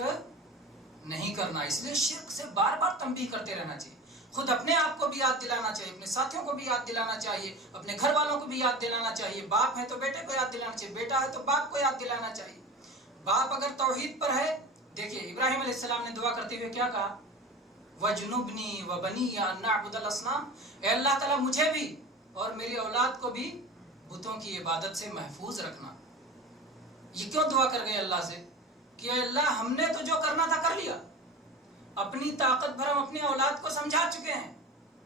نہیں کرنا. اس لیے شرک سے بار بار تنبیہ کرتے رہنا چاہیے. خود اپنے آپ کو بھی یاد دلانا چاہیے، اپنے ساتھیوں کو بھی یاد دلانا چاہیے، اپنے گھر والوں کو بھی یاد دلانا چاہیے. باپ ہے تو بیٹے کو یاد دلانا چاہیے، بیٹا ہے تو باپ کو یاد دلانا چاہیے. باپ اگر توحید پر ہے، دیکھیے ابراہیم علیہ السلام نے دعا کرتے ہوئے کیا کہا؟ وَجْنُبْنِي وَبَنِيَّ أَن نَّعْبُدَ الْأَصْنَامَ. اے اللہ تعالیٰ مجھے بھی اور میری اولاد کو بھی بتوں کی عبادت سے محفوظ رکھنا. یہ کیوں دعا کر گئے اللہ سے کہ اے اللہ ہم نے تو جو کرنا تھا کر لیا، اپنی طاقت بھر ہم اپنی اولاد کو سمجھا چکے ہیں،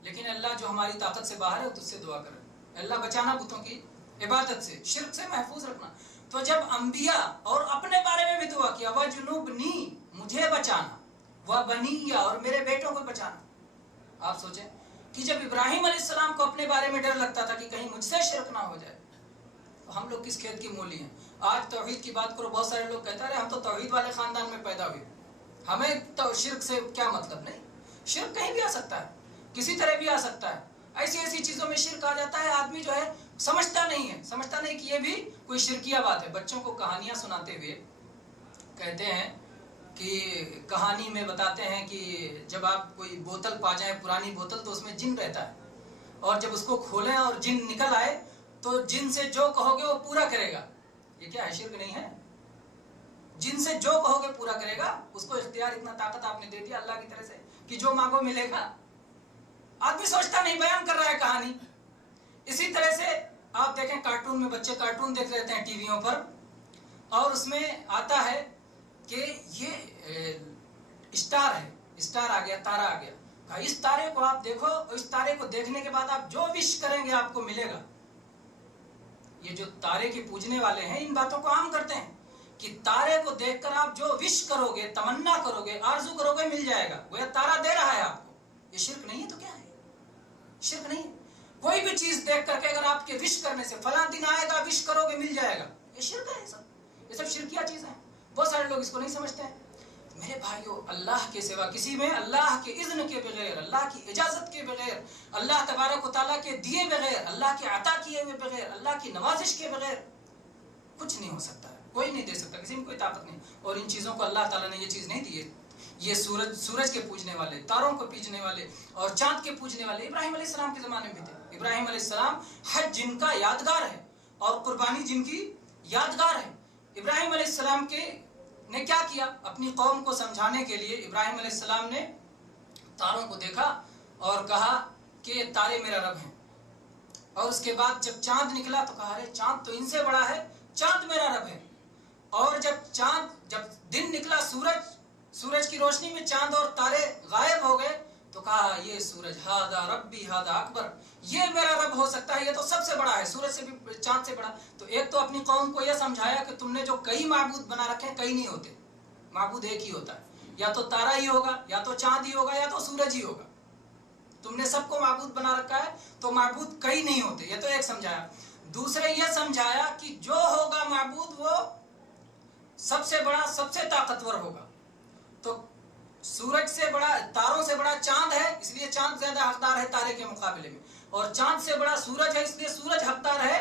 لیکن اللہ جو ہماری طاقت سے باہر ہے تجھ سے دعا کرے اللہ بچانا بتوں کی عبادت سے، شرک سے محفوظ رکھنا. تو جب انبیاء اور اپنے بارے میں بھی دعا کیا وَجْنُبْنِي مجھے بچانا، وَبَنِيَّ اور میرے بیٹوں کو بچانا. آپ سوچیں کہ جب ابراہیم علیہ السلام کو اپنے بارے میں ڈر لگتا تھا کہ کہیں مجھ سے شرک نہ ہو جائے، تو ہم لوگ کس کھیت کی مولی ہیں. آج توحید کی بات کرو، بہت سارے لوگ کہتے ہیں ہم تو توحید والے خاندان میں پیدا ہوئے، ہمیں تو شرک سے کیا مطلب. نہیں، شرک کہیں بھی آ سکتا ہے، کسی طرح بھی آ سکتا ہے. ایسی چیزوں میں شرک آ جاتا ہے، آدمی جو ہے سمجھتا نہیں کہ یہ بھی کوئی شرکیہ بات ہے. بچوں کو کہانیاں سناتے ہوئے کہتے ہیں کہ کہانی میں بتاتے ہیں کہ جب آپ کوئی بوتل پا جائیں، پرانی بوتل، تو اس میں جن رہتا ہے، اور جب اس کو کھولیں اور جن نکل آئے تو جن سے جو کہو گے وہ پورا کرے گا. یہ کیا ہے؟ شرک نہیں ہے؟ جن سے جو کہو گے پورا کرے گا. اس کو اختیار، اتنا طاقت آپ نے دے دیا اللہ کی طرف سے کہ جو مانگو ملے گا. آدمی سوچتا نہیں، بیان کر رہا ہے کہانی. اسی طرح سے آپ دیکھیں کارٹون میں بچے کارٹون دیکھ رہتے ہیں ٹی ویوں پر، اور اس میں آتا ہے کہ یہ اسٹار ہے، اسٹار آ گیا، تارا آ گیا. اس تارے کو آپ دیکھو، اور اس تارے کو دیکھنے کے بعد آپ جو وش کریں گے آپ کو ملے گا. یہ جو تارے کے پوجنے والے ہیں ان باتوں کو عام کرتے ہیں کہ تارے کو دیکھ کر آپ جو وش کرو گے، تمنا کرو گے، آرزو کرو گے، مل جائے گا. وہ تارا دے رہا ہے آپ کو. یہ شرک نہیں ہے تو کیا ہے؟ شرک نہیں ہے. کوئی بھی چیز دیکھ کر کے اگر آپ کے وش کرنے سے فلاں دن آئے گا، وش کرو گے مل جائے گا، یہ شرک ہے. یہ سب شرکیہ چیزیں ہیں. بہت سارے لوگ اس کو نہیں سمجھتے ہیں. میرے بھائیوں، اللہ کے سوا کسی میں اللہ کے اذن کے بغیر، اللہ کی اجازت کے بغیر، اللہ تبارک و تعالیٰ کے دیے بغیر، اللہ کے عطا کیے ہوئے بغیر، اللہ کی نوازش کے بغیر کچھ نہیں ہو سکتا ہے. کوئی نہیں دے سکتا، کسی میں کوئی طاقت نہیں. اور ان چیزوں کو اللہ تعالیٰ نے یہ چیز نہیں دی ہے. یہ سورج کے پوجنے والے، تاروں کو پوجنے والے اور چاند کے پوجنے والے ابراہیم علیہ السلام کے زمانے میں بھی تھے. ابراہیم علیہ السلام حج جن کا یادگار ہے اور قربانی جن کی یادگار ہے. ابراہیم علیہ السلام نے کیا کیا؟ اپنی قوم کو سمجھانے کے لیے ابراہیم علیہ السلام نے تاروں کو دیکھا اور کہا کہ یہ تارے میرا رب ہیں. اور اس کے بعد جب چاند نکلا تو کہا ارے چاند تو ان سے بڑا ہے، چاند میرا رب ہے. اور جب دن نکلا، سورج کی روشنی میں چاند اور تارے غائب ہو گئے تو کہا یہ سورج ہاذا ربی ہاذا اکبر، یہ میرا رب ہو سکتا ہے، یہ تو سب سے بڑا ہے، سورج سے بھی، چاند سے بڑا. تو ایک تو اپنی قوم کو یہ سمجھایا کہ تم نے جو کئی معبود بنا رکھے ہیں، کئی نہیں ہوتے، معبود ایک ہی ہوتا ہے. یا تو تارا ہی ہوگا، یا تو چاند ہی ہوگا، یا تو سورج ہی ہوگا. تم نے سب کو معبود بنا رکھا ہے تو معبود کئی نہیں ہوتے. یہ تو ایک سمجھایا. دوسرے یہ سمجھایا کہ جو ہوگا معبود وہ سب سے بڑا، سب سے طاقتور ہوگا. تو سورج سے بڑا، تاروں سے بڑا چاند ہے، اس لیے چاند زیادہ حقدار ہے تارے کے مقابلے میں. اور چاند سے بڑا سورج ہے، اس لیے سورج حقدار ہے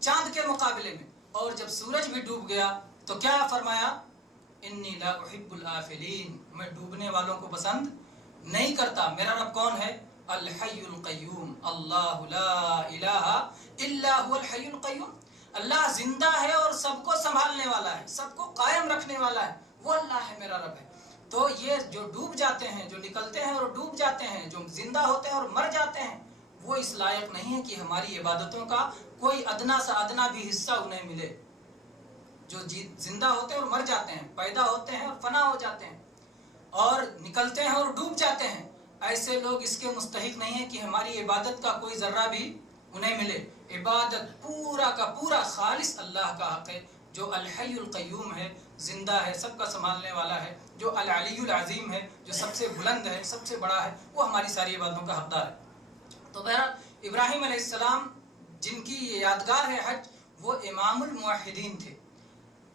چاند کے مقابلے میں. اور جب سورج بھی ڈوب گیا تو کیا فرمایا؟ انی لا احب الآفلین، میں ڈوبنے والوں کو پسند نہیں کرتا. میرا رب کون ہے؟ الحی القیوم، اللہ لا الہ الا هو الحی القیوم. اللہ زندہ ہے اور سب کو سنبھالنے والا ہے، سب کو قائم رکھنے والا ہے، وہ اللہ ہے، میرا رب ہے. تو یہ جو ڈوب جاتے ہیں، جو نکلتے ہیں اور ڈوب جاتے ہیں، جو زندہ ہوتے ہیں اور مر جاتے ہیں، وہ اس لائق نہیں ہے کہ ہماری عبادتوں کا کوئی ادنا سا ادنا بھی حصہ انہیں ملے. جو زندہ ہوتے ہیں اور مر جاتے ہیں، پیدا ہوتے ہیں اور فنا ہو جاتے ہیں، اور نکلتے ہیں اور ڈوب جاتے ہیں، ایسے لوگ اس کے مستحق نہیں ہیں کہ ہماری عبادت کا کوئی ذرہ بھی انہیں ملے. عبادت پورا کا پورا خالص اللہ کا حق ہے، جو الحی القیوم ہے، زندہ ہے، سب کا سنبھالنے والا ہے، جو العلی العظیم ہے، جو سب سے بلند ہے، سب سے بڑا ہے، وہ ہماری ساری عبادتوں کا حقدار ہے. تو بہرحال ابراہیم علیہ السلام جن کی یہ یادگار ہے حج، وہ امام الموحدین تھے،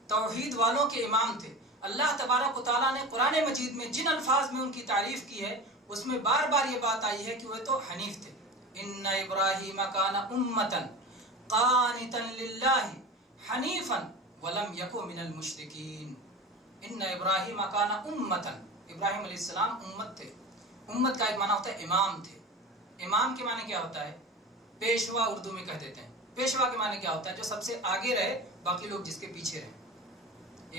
توحید والوں کے امام تھے. اللہ تبارک و تعالیٰ نے قرآن مجید میں جن الفاظ میں ان کی تعریف کی ہے، اس میں بار بار یہ بات آئی ہے کہ وہ تو حنیف تھے. ان ابراہیم کان امتا قانتا للہ حنیفا ولم یک من المشرکین. ان ابراہیم کان امتا، ابراہیم علیہ السلام امت تھے. امت کا ایک معنی ہوتا ہے امام تھے. امام کے معنی کیا ہوتا ہے؟ پیشوا اردو میں کہہ دیتے ہیں. پیشوا کے معنی کیا ہوتا ہے؟ جو سب سے آگے رہے، باقی لوگ جس کے پیچھے رہے.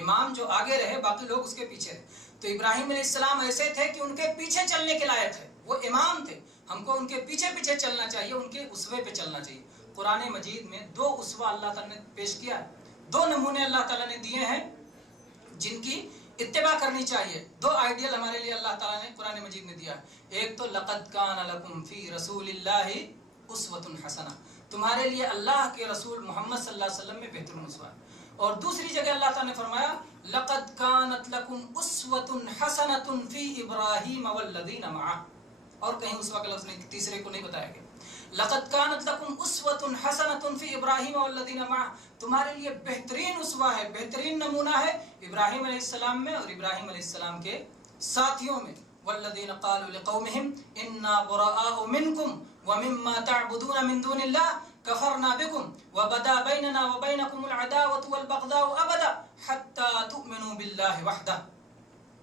امام جو آگے رہے، باقی لوگ اس کے پیچھے رہے. تو ابراہیم علیہ السلام ایسے تھے کہ ان کے پیچھے چلنے کے لائق ہے. وہ امام تھے، ہم کو ان کے پیچھے پیچھے چلنا چاہیے، ان کے اسوے پہ چلنا چاہیے. قرآن مجید میں 2 اسوہ اللہ تعالیٰ نے پیش کیا ہے، 2 نمونے اللہ تعالیٰ نے دیے ہیں جن کی اتباع کرنی چاہیے. 2 آئیڈیل ہمارے لیے اللہ تعالیٰ نے قرآن مجید میں دیا ہے. ایک تو لقد کان لکم فی رسول اللہ اسوۃ حسنہ، تمہارے لیے اللہ کے رسول محمد صلی اللہ علیہ وسلم میں بہترین اسوہ ہے. اور دوسری جگہ اللہ تعالیٰ نے فرمایا لقد کانت لکم اسوۃ حسنۃ فی ابراہیم والذین معہ. اور کہیں اسوہ کا لفظ نہیں، تیسرے کو نہیں بتایا گیا. لقد کانت لکم اسوۃ حسنۃ فی ابراہیم والذین معہ، تمہارے لیے بہترین اسوہ ہے، بہترین نمونہ ہے ابراہیم علیہ السلام میں اور ابراہیم علیہ السلام کے ساتھیوں میں. والذین قالوا لقومہم انا براء منکم ومما تعبدون من دون اللہ کفرنا بکم وبدا بیننا وبینکم العداوۃ والبغضاء ابدا حتی تؤمنوا باللہ وحدہ.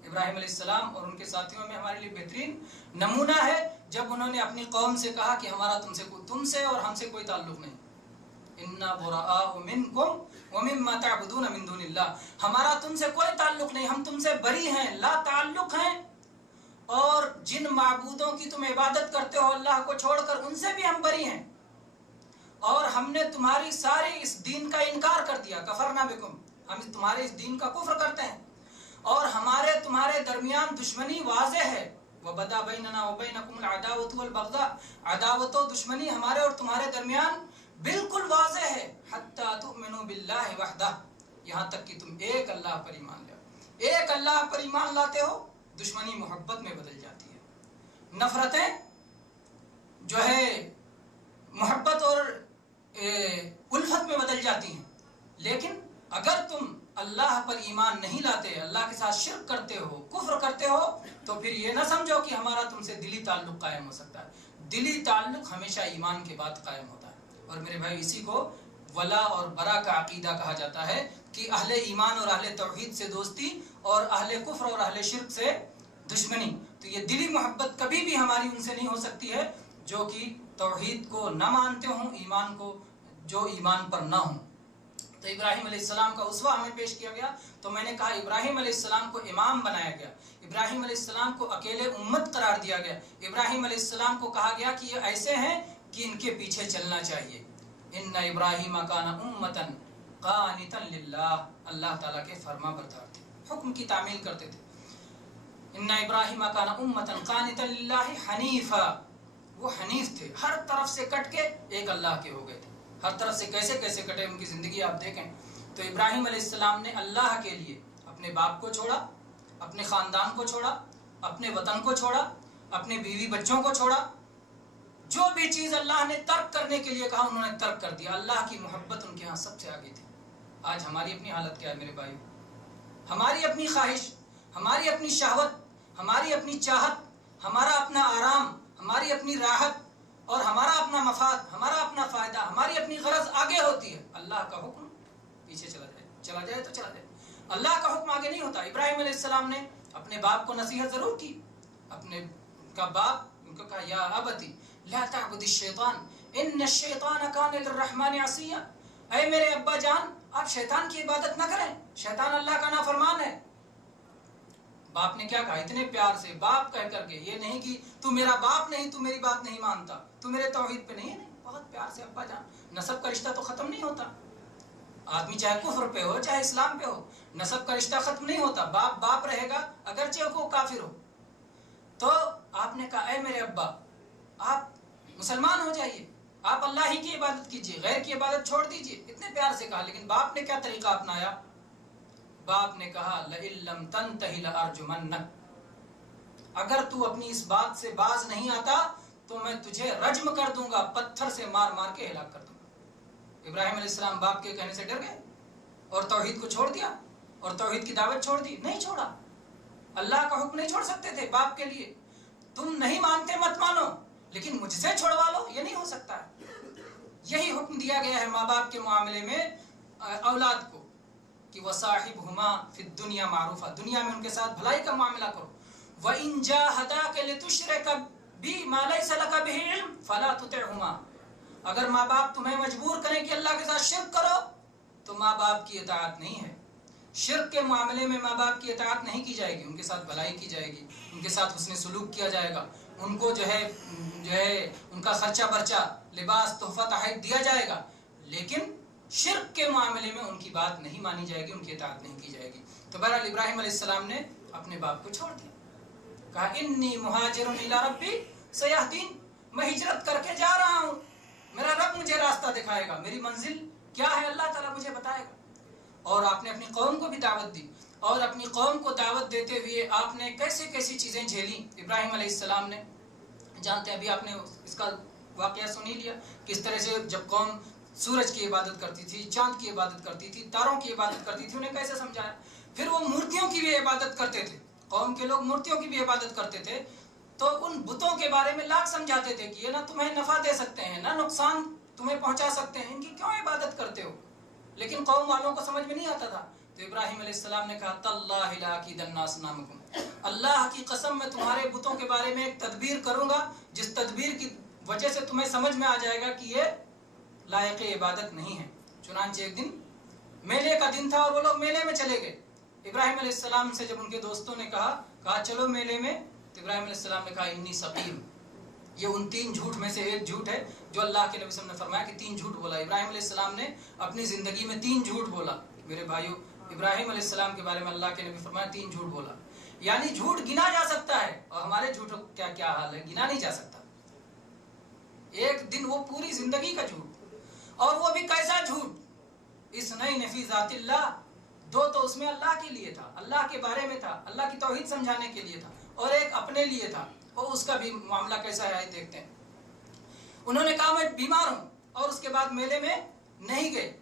ابراہیم علیہ السلام اور ان کے ساتھیوں میں ہمارے لیے بہترین نمونہ ہے جب انہوں نے اپنی قوم سے کہا کہ ہمارا تم سے اور ہم سے کوئی تعلق نہیں. انا براء منکم ومما تعبدون من دون اللہ، ہمارا تم سے کوئی تعلق نہیں، ہم تم سے بری ہیں، لا تعلق ہیں. اور جن معبودوں کی تم عبادت کرتے ہو اللہ کو چھوڑ کر، ان سے بھی ہم بری ہیں. اور ہم نے تمہاری ساری اس دین کا انکار کر دیا. کفرنا بکم، ہم تمہارے اس دین کا کفر کرتے ہیں اور ہمارے تمہارے درمیان دشمنی واضح ہے. وبدا بیننا وبینکم العداوۃ والبغضاء، عداوت و دشمنی ہمارے اور تمہارے درمیان بالکل واضح ہے. حتی تؤمنوا باللہ وحدہ، یہاں تک کہ تم ایک اللہ پر ایمان لاؤ. ایک اللہ پر ایمان لاتے ہو، دشمنی محبت میں بدل جاتی ہے، نفرتیں جو ہے محبت اور الفت میں بدل جاتی ہیں. لیکن اگر تم اللہ پر ایمان نہیں لاتے، اللہ کے ساتھ شرک کرتے ہو، کفر کرتے ہو، تو پھر یہ نہ سمجھو کہ ہمارا تم سے دلی تعلق قائم ہو سکتا ہے۔ دلی تعلق ہمیشہ ایمان کے بعد قائم ہوتا ہے۔ اور میرے بھائی اسی کو ولا اور برا کا عقیدہ کہا جاتا ہے کہ اہل ایمان اور اہل توحید سے دوستی اور اہل کفر اور اہل شرک سے دشمنی۔ تو یہ دلی محبت کبھی بھی ہماری ان سے نہیں ہو سکتی ہے جو کہ توحید کو نہ مانتے ہوں، ایمان کو جو ایمان پر نہ ہوں۔ تو ابراہیم علیہ السلام کا اسوہ ہمیں پیش کیا گیا، تو میں نے کہا ابراہیم علیہ السلام کو امام بنایا گیا، ابراہیم علیہ السلام کو اکیلے امت قرار دیا گیا، ابراہیم علیہ السلام کو کہا گیا کہ یہ ایسے ہیں کہ ان کے پیچھے چلنا چاہیے۔ ان ابراہیم کان امۃ قانتا للہ، اللہ تعالیٰ کے فرما بردار تھے، حکم کی تعمیل کرتے تھے۔ ان ابراہیم کان امۃ قانتا للہ حنیفا، وہ حنیف تھے، ہر طرف سے کٹ کے ایک اللہ کے ہو گئے تھے۔ ہر طرف سے کیسے کیسے کٹے ان کی زندگی آپ دیکھیں۔ تو ابراہیم علیہ السلام نے اللہ کے لیے اپنے باپ کو چھوڑا، اپنے خاندان کو چھوڑا، اپنے وطن کو چھوڑا، اپنے بیوی بچوں کو چھوڑا، جو بھی چیز اللہ نے ترک کرنے کے لیے کہا انہوں نے ترک کر دیا۔ اللہ کی محبت ان کے ہاں سب سے آگے تھی۔ آج ہماری اپنی حالت کیا ہے میرے بھائیو؟ ہماری اپنی خواہش، ہماری اپنی شہوت، ہماری اپنی چاہت، ہمارا اپنا آرام، ہماری اپنی راحت اور ہمارا اپنا مفاد، ہمارا اپنا فائدہ، ہماری اپنی غرض آگے ہوتی ہے، اللہ کا حکم پیچھے چلا جائے تو چلا جائے۔ اللہ کا حکم آگے نہیں ہوتا۔ ابراہیم علیہ السلام نے اپنے باپ کو نصیحت ضرور کی، اپنے کا باپ ان کو کہا یا ابتی لا تعبد الشیطان ان الشیطان کان للرحمن عصیا، اے میرے ابا جان آپ شیطان کی عبادت نہ کریں، شیطان اللہ کا نافرمان ہے۔ باپ نے کیا کہا اتنے پیار سے، باپ کہہ کر کے، یہ نہیں کہ تو میرا باپ نہیں، تو میری بات نہیں مانتا، تو میرے توحید پہ نہیں، بہت پیار سے ابا جان۔ نسب کا رشتہ تو ختم نہیں ہوتا، آدمی چاہے کفر پہ ہو چاہے اسلام پہ ہو، نسب کا رشتہ ختم نہیں ہوتا، باپ باپ رہے گا اگرچہ وہ کافر ہو۔ تو آپ نے کہا اے میرے ابا آپ مسلمان ہو جائیے، آپ اللہ ہی کی عبادت کیجیے، غیر کی عبادت چھوڑ دیجیے، اتنے پیار سے کہا۔ لیکن باپ نے کیا طریقہ اپنایا؟ باپ نے کہا لئن لم تنتہی لأرجمنک، اگر تو اپنی اس بات سے باز نہیں آتا تو میں تجھے رجم کر دوں گا، پتھر سے مار مار کے ہلاک کر دوں گا۔ ابراہیم علیہ السلام باپ کے کہنے سے ڈر گئے اور توحید کو چھوڑ دیا اور توحید کی دعوت چھوڑ دی؟ نہیں چھوڑا، اللہ کا حکم نہیں چھوڑ سکتے تھے باپ کے لیے۔ تم نہیں مانتے مت مانو لیکن مجھ سے چھوڑوا لو، یہ نہیں ہو سکتا ہے۔ یہی حکم دیا گیا ہے ماں باپ کے معاملے میں اولاد کو کہ وَصَاحِبْهُمَا فِي الدُّنْيَا مَعْرُوفًا، دنیا میں ان کے ساتھ بھلائی کا معاملہ کرو۔ وَإِن جَاهَدَاكَ لِتُشْرِكَ بِي مَا لَيْسَ لَكَ بِهِ عِلْمٌ فَلَا تُطِعْهُمَا، اگر ماں باپ تمہیں مجبور کریں کہ اللہ کے ساتھ شرک کرو تو ماں باپ کی اطاعت نہیں ہے۔ شرک کے معاملے میں ماں باپ کی اطاعت نہیں کی جائے گی، ان کے ساتھ بھلائی کی جائے گی، ان کے ساتھ حسن سلوک کیا جائے گا، ان کو جو ہے ان کا خرچہ برچہ لباس تحفہ تحائف دیا جائے گا، لیکن شرک کے معاملے میں ان کی بات نہیں مانی جائے گی، ان کی اطاعت نہیں کی جائے گی۔ تو بہرحال ابراہیم علیہ السلام نے اپنے باپ کو چھوڑ دیا، کہا انی مہاجر الی ربی سیہدین، میں ہجرت کر کے جا رہا ہوں، میرا رب مجھے راستہ دکھائے گا، میری منزل کیا ہے اللہ تعالیٰ مجھے بتائے گا۔ اور آپ نے اپنی قوم کو بھی دعوت دی، اور اپنی قوم کو دعوت دیتے ہوئے آپ نے کیسے کیسی چیزیں جھیلی ابراہیم علیہ السلام نے، جانتے ہیں ابھی آپ نے اس کا واقعہ سنی لیا، کس طرح سے جب قوم سورج کی عبادت کرتی تھی، چاند کی عبادت کرتی تھی، تاروں کی عبادت کرتی تھی، انہیں کیسے سمجھایا۔ پھر وہ مورتیوں کی بھی عبادت کرتے تھے، قوم کے لوگ مورتیوں کی بھی عبادت کرتے تھے، تو ان بتوں کے بارے میں لاکھ سمجھاتے تھے کہ یہ نہ تمہیں نفع دے سکتے ہیں نہ نقصان تمہیں پہنچا سکتے ہیں، ان کی کیوں عبادت کرتے ہو؟ لیکن قوم والوں کو سمجھ میں نہیں آتا تھا۔ تو ابراہیم علیہ السلام نے کہا تاللہ لاکیدن اصنامکم، اللہ کی قسم میں تمہارے بتوں کے بارے میں ایک تدبیر کروں گا جس تدبیر کی وجہ سے تمہیں سمجھ میں آ جائے گا کہ یہ لائق عبادت نہیں ہے۔ چنانچہ ایک دن میلے کا دن تھا اور وہ لوگ میلے میں چلے گئے۔ ابراہیم علیہ السلام سے جب ان کے دوستوں نے کہا چلو میلے میں، تو ابراہیم علیہ السلام نے کہا انی سقیم، یہ ان 3 جھوٹ میں سے ایک جھوٹ ہے جو اللہ کے نبی صلی اللہ علیہ وسلم نے فرمایا کہ 3 جھوٹ بولا۔ ابراہیم علیہ السلام نے اپنی زندگی میں 3 جھوٹ بولا۔ میرے بھائیو، ابراہیم علیہ السلام کے بارے میں اللہ کے نبی فرمایا 3 جھوٹ بولا، یعنی جھوٹ گنا جا سکتا ہے، اور ہمارے جھوٹوں کا کیا حال ہے، گنا نہیں جا سکتا۔ ایک دن وہ پوری زندگی کا جھوٹ، اور وہ بھی کیسا جھوٹ، اثنین فی ذات اللہ، 2 تو اس میں اللہ کے لیے تھا، اللہ کے بارے میں تھا، اللہ کی توحید سمجھانے کے لیے تھا، اور ایک اپنے لیے تھا، اور اس کا بھی معاملہ کیسا ہے دیکھتے ہیں۔ انہوں نے کہا میں بیمار ہوں، اور اس کے بعد میلے میں نہیں گئے،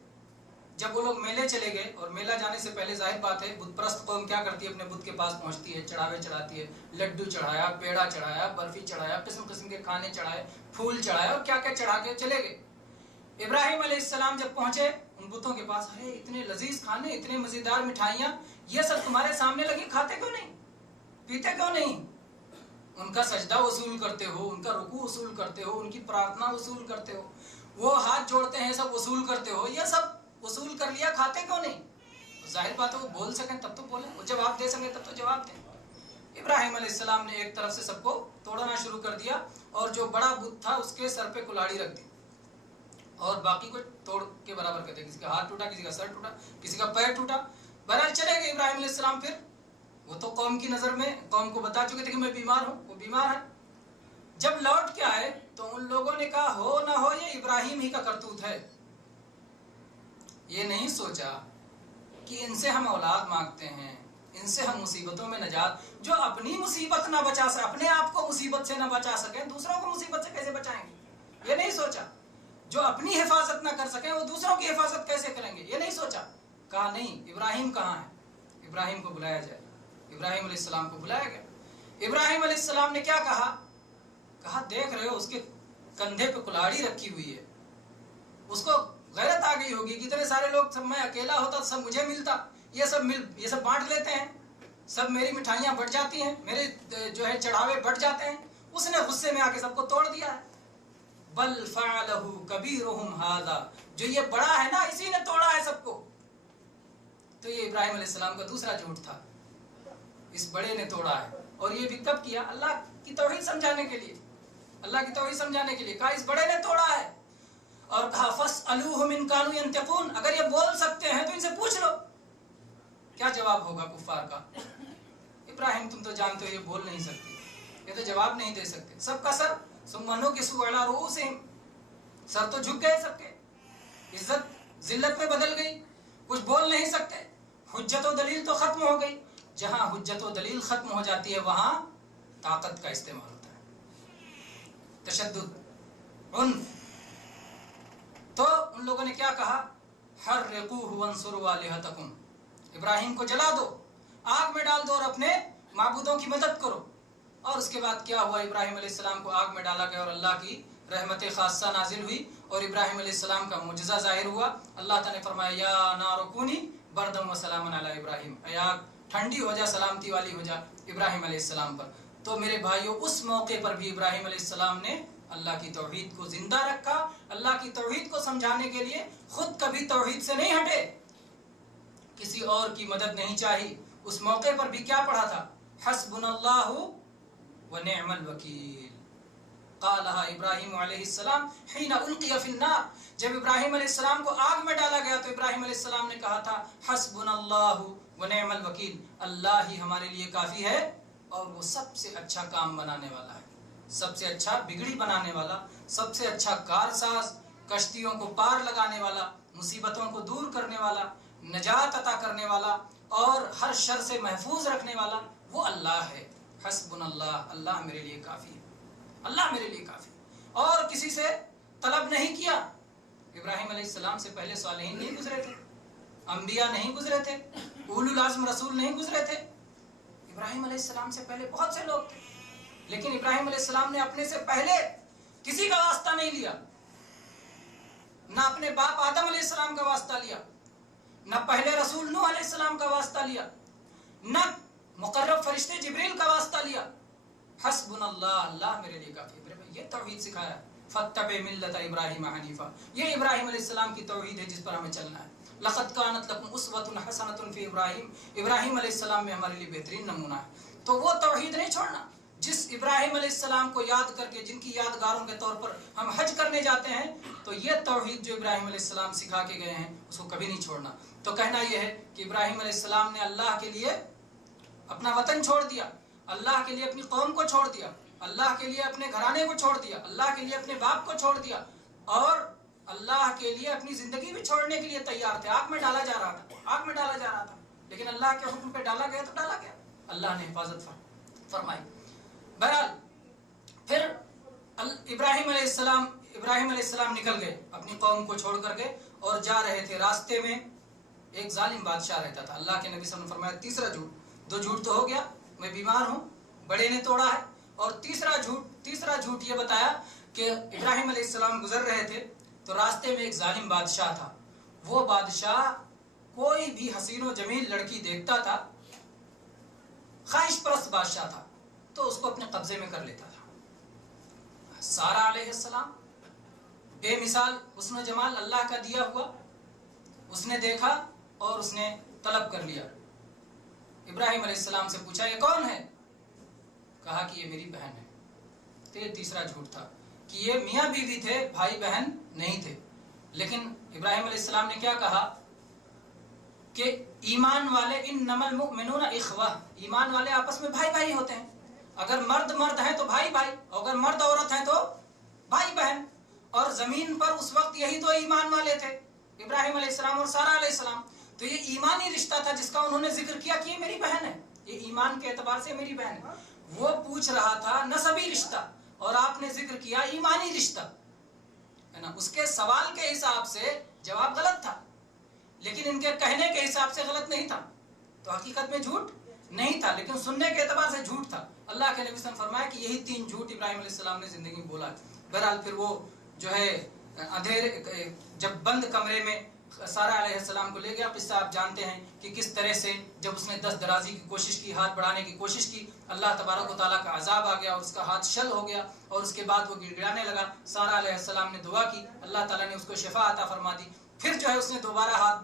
جب وہ لوگ میلے چلے گئے، اور میلہ جانے سے پہلے ظاہر بات ہے بت پرست قوم کیا کرتی ہے، اپنے بت کے پاس پہنچتی ہے، چڑھاوے چڑھاتی ہے، لڈو چڑھایا، پیڑا چڑھایا، برفی چڑھایا، قسم قسم کے کھانے چڑھائے، پھول چڑھایا، اور کیا کیا چڑھا کے چلے گئے۔ ابراہیم علیہ السلام جب پہنچے ان بتوں کے پاس، ارے اتنے لذیذ کھانے، اتنے مزیدار مٹھائیاں، یہ سب تمہارے سامنے لگی، کھاتے کیوں نہیں، پیتے کیوں نہیں؟ ان کا سجدہ وصول کرتے ہو، ان کا رکوع وصول کرتے ہو، ان کی پرارتھنا وصول کرتے ہو، وہ ہاتھ جوڑتے ہیں سب وصول کرتے ہو، یہ سب وصول کر لیا، کھاتے کیوں نہیں؟ ظاہر بات ہے وہ بول سکیں تب تو بولیں، وہ جواب دے سکیں تب تو جواب دیں۔ ابراہیم علیہ السلام نے ایک طرف سے سب کو توڑنا شروع کر دیا، اور جو بڑا بت تھا اس کے سر پہ کلاڑی رکھ دی، اور باقی کو توڑ کے برابر کر دیا، کسی کا ہاتھ ٹوٹا، کسی کا سر ٹوٹا، کسی کا پیر ٹوٹا۔ بہرحال چلے گئے ابراہیم علیہ السلام، پھر وہ تو قوم کی نظر میں قوم کو بتا چکے تھے کہ میں بیمار ہوں، وہ بیمار ہے۔ جب لوٹ کے آئے تو ان لوگوں نے کہا ہو نہ ہو یہ ابراہیم ہی کا کرتوت ہے، یہ نہیں سوچا کہ ان سے ہم اولاد مانگتے ہیں، ان سے ہم مصیبتوں میں نجات، جو اپنی مصیبت نہ بچا سکے، اپنے آپ کو مصیبت سے نہ بچا سکیں، دوسروں کو مصیبت سے کیسے بچائیں گے، یہ نہیں سوچا۔ جو اپنی حفاظت نہ کر سکیں وہ دوسروں کی حفاظت کیسے کریں گے، یہ نہیں سوچا۔ کہا نہیں، ابراہیم کہاں ہے، ابراہیم کو بلایا جائے۔ ابراہیم علیہ السلام کو بلایا گیا۔ ابراہیم علیہ السلام نے کیا کہا؟ کہا دیکھ رہے ہو اس کے کندھے پہ کلاڑی رکھی ہوئی ہے، اس کو غیرت آ گئی ہوگی کہ اتنے سارے لوگ، سب میں اکیلا ہوتا سب مجھے ملتا، یہ سب بانٹ لیتے ہیں، سب میری مٹھائیاں بٹ جاتی ہیں، میرے جو ہے چڑھاوے بٹ جاتے ہیں۔ اس نے غصے میں آ کے سب کو توڑ دیا ہے۔ بل فعلہ کبیرہم ھذا، جو یہ بڑا ہے نا اسی نے توڑا ہے سب کو۔ تو یہ ابراہیم علیہ السلام کا دوسرا جھوٹ تھا، اس بڑے نے توڑا ہے، اور یہ بھی کب کیا؟ اللہ کی توحید سمجھانے کے لیے، اللہ کی توحید سمجھانے کے لیے کہا اس بڑے نے توڑا ہے، اور کہا فاسألوہم ان کانوا ینطقون، اگر یہ بول سکتے ہیں تو ان سے پوچھ لو کیا جواب ہوگا کفار کا۔ ابراہیم تم تو جانتے ہو یہ بول نہیں سکتے، یہ تو جواب نہیں دے سکتے۔ سب کا سر ثم نکسوا علی رؤوسہم، سر تو جھک گئے سب کے، عزت ذلت میں بدل گئی، کچھ بول نہیں سکتے، حجت و دلیل تو ختم ہو گئی۔ جہاں حجت و دلیل ختم ہو جاتی ہے وہاں طاقت کا استعمال ہوتا ہے، تشدد، عنف۔ تو ان لوگوں نے کیا کہا؟ حرقوہ وانصروا آلہتکم، ابراہیم کو جلا دو، آگ میں ڈال دو اور اپنے معبودوں کی مدد کرو۔ اور اس کے بعد کیا ہوا؟ ابراہیم علیہ السلام کو آگ میں ڈالا گیا اور اللہ کی رحمت خاصہ نازل ہوئی، اور ابراہیم علیہ السلام کا معجزہ ظاہر ہوا۔ اللہ تعالیٰ نے فرمایا یا نار کونی بردم و سلاما علی ابراہیم، اے آگ ٹھنڈی ہو جا، سلامتی والی ہو جا ابراہیم علیہ السلام پر۔ تو میرے بھائیوں اس موقع پر بھی ابراہیم علیہ السلام نے اللہ کی توحید کو زندہ رکھا، اللہ کی توحید کو سمجھانے کے لیے خود کبھی توحید سے نہیں ہٹے، کسی اور کی مدد نہیں چاہی۔ اس موقع پر بھی کیا پڑھا تھا؟ حسبنا اللہ ونعم الوکیل، قالها ابراہیم علیہ السلام حین القی فی النار، جب ابراہیم علیہ السلام کو آگ میں ڈالا گیا تو ابراہیم علیہ السلام نے کہا تھا حسبنا اللہ ونعم الوکیل، اللہ ہی ہمارے لیے کافی ہے اور وہ سب سے اچھا کام بنانے والا ہے، سب سے اچھا بگڑی بنانے والا، سب سے اچھا کارساز، کشتیوں کو پار لگانے والا، مصیبتوں کو دور کرنے والا، نجات عطا کرنے والا اور ہر شر سے محفوظ رکھنے والا وہ اللہ ہے۔ حسبنا اللہ، اللہ میرے لیے کافی ہے، اللہ میرے لیے کافی ہے، اور کسی سے طلب نہیں کیا۔ ابراہیم علیہ السلام سے پہلے صالحین نہیں گزرے تھے، انبیاء نہیں گزرے تھے، اولو العزم رسول نہیں گزرے تھے، ابراہیم علیہ السلام سے پہلے بہت سے لوگ تھے، لیکن ابراہیم علیہ السلام نے اپنے سے پہلے کسی کا واسطہ نہیں لیا، نہ اپنے باپ آدم علیہ السلام کا واسطہ لیا، نہ پہلے رسول نوح علیہ السلام کا واسطہ لیا، نہ مقرب فرشتے جبریل کا واسطہ لیا۔ حسبنا اللہ، اللہ میرے لیے کافی ہے۔ یہ توحید سکھایا، فاتبع ملت ابراہیم حنیفا، یہ ابراہیم علیہ السلام کی توحید ہے جس پر ہمیں چلنا ہے۔ لقد کانت لکم اسوۃ حسنۃ فی ابراہیم، ابراہیم علیہ السلام میں ہمارے لیے بہترین نمونہ ہے۔ تو وہ توحید نہیں چھوڑنا جس ابراہیم علیہ السلام کو یاد کر کے، جن کی یادگاروں کے طور پر ہم حج کرنے جاتے ہیں، تو یہ توحید جو ابراہیم علیہ السلام سکھا کے گئے ہیں اس کو کبھی نہیں چھوڑنا۔ تو کہنا یہ ہے کہ ابراہیم علیہ السلام نے اللہ کے لیے اپنا وطن چھوڑ دیا، اللہ کے لیے اپنی قوم کو چھوڑ دیا، اللہ کے لیے اپنے گھرانے کو چھوڑ دیا، اللہ کے لیے اپنے باپ کو چھوڑ دیا، اور اللہ کے لیے اپنی زندگی بھی چھوڑنے کے لیے تیار تھے۔ آگ میں ڈالا جا رہا تھا، آگ میں ڈالا جا رہا تھا، لیکن اللہ کے حکم پہ ڈالا گیا تو ڈالا گیا، اللہ نے حفاظت فرمائی۔ بہرحال پھر ابراہیم علیہ السلام نکل گئے اپنی قوم کو چھوڑ کر کے، اور جا رہے تھے، راستے میں ایک ظالم بادشاہ رہتا تھا. اللہ کے نبی صلی اللہ علیہ وسلم نے فرمایا تیسرا جھوٹ، 2 جھوٹ تو ہو گیا، میں بیمار ہوں، بڑے نے توڑا ہے، اور تیسرا جھوٹ یہ بتایا کہ ابراہیم علیہ السلام گزر رہے تھے تو راستے میں ایک ظالم بادشاہ تھا. وہ بادشاہ کوئی بھی حسین و جمیل لڑکی دیکھتا تھا، خواہش پرست بادشاہ تھا، تو اس کو اپنے قبضے میں کر لیتا تھا. سارہ علیہ السلام بے مثال حسن و جمال اللہ کا دیا ہوا، اس نے دیکھا اور اس نے طلب کر لیا. ابراہیم علیہ السلام سے پوچھا یہ کون ہے؟ کہا کہ یہ میری بہن ہے. تو یہ تیسرا جھوٹ تھا کہ یہ میاں بیوی تھے، بھائی بہن نہیں تھے. لیکن ابراہیم علیہ السلام نے کیا کہا کہ ایمان والے انما المؤمنون اخوہ، ایمان والے آپس میں بھائی بھائی ہوتے ہیں. اگر مرد ہیں تو بھائی بھائی، اگر مرد عورت ہیں تو بھائی بہن. اور زمین پر اس وقت یہی 2 ایمان والے تھے، ابراہیم علیہ السلام اور سارہ علیہ السلام. تو یہ ایمانی رشتہ تھا جس کا انہوں نے ذکر کیا کہ یہ میری بہن ہے، یہ ایمان کے اعتبار سے میری بہن ہے. وہ پوچھ رہا تھا نسبی رشتہ اور آپ نے ذکر کیا ایمانی رشتہ، ہے نا. اس کے سوال کے حساب سے جواب غلط تھا، لیکن ان کے کہنے کے حساب سے غلط نہیں تھا. تو حقیقت میں جھوٹ نہیں تھا، لیکن سننے کے اعتبار سے جھوٹ تھا. اللہ کے نبی صلی اللہ علیہ وسلم نے فرمایا کہ یہی 3 جھوٹ ابراہیم علیہ السلام نے زندگی میں بولا. بہرحال پھر وہ جو ہے اندھیرے جب بند کمرے میں سارہ علیہ السلام کو لے گیا. قصہ آپ جانتے ہیں کہ کس طرح سے جب اس نے دست درازی کی کوشش کی، ہاتھ بڑھانے کی کوشش کی، اللہ تبارک و تعالیٰ کا عذاب آ گیا اور اس کا ہاتھ شل ہو گیا، اور اس کے بعد وہ گڑ گڑانے لگا. سارہ علیہ السلام نے دعا کی، اللہ تعالیٰ نے اس کو شفا عطا فرما دی. پھر جو ہے اس نے دوبارہ ہاتھ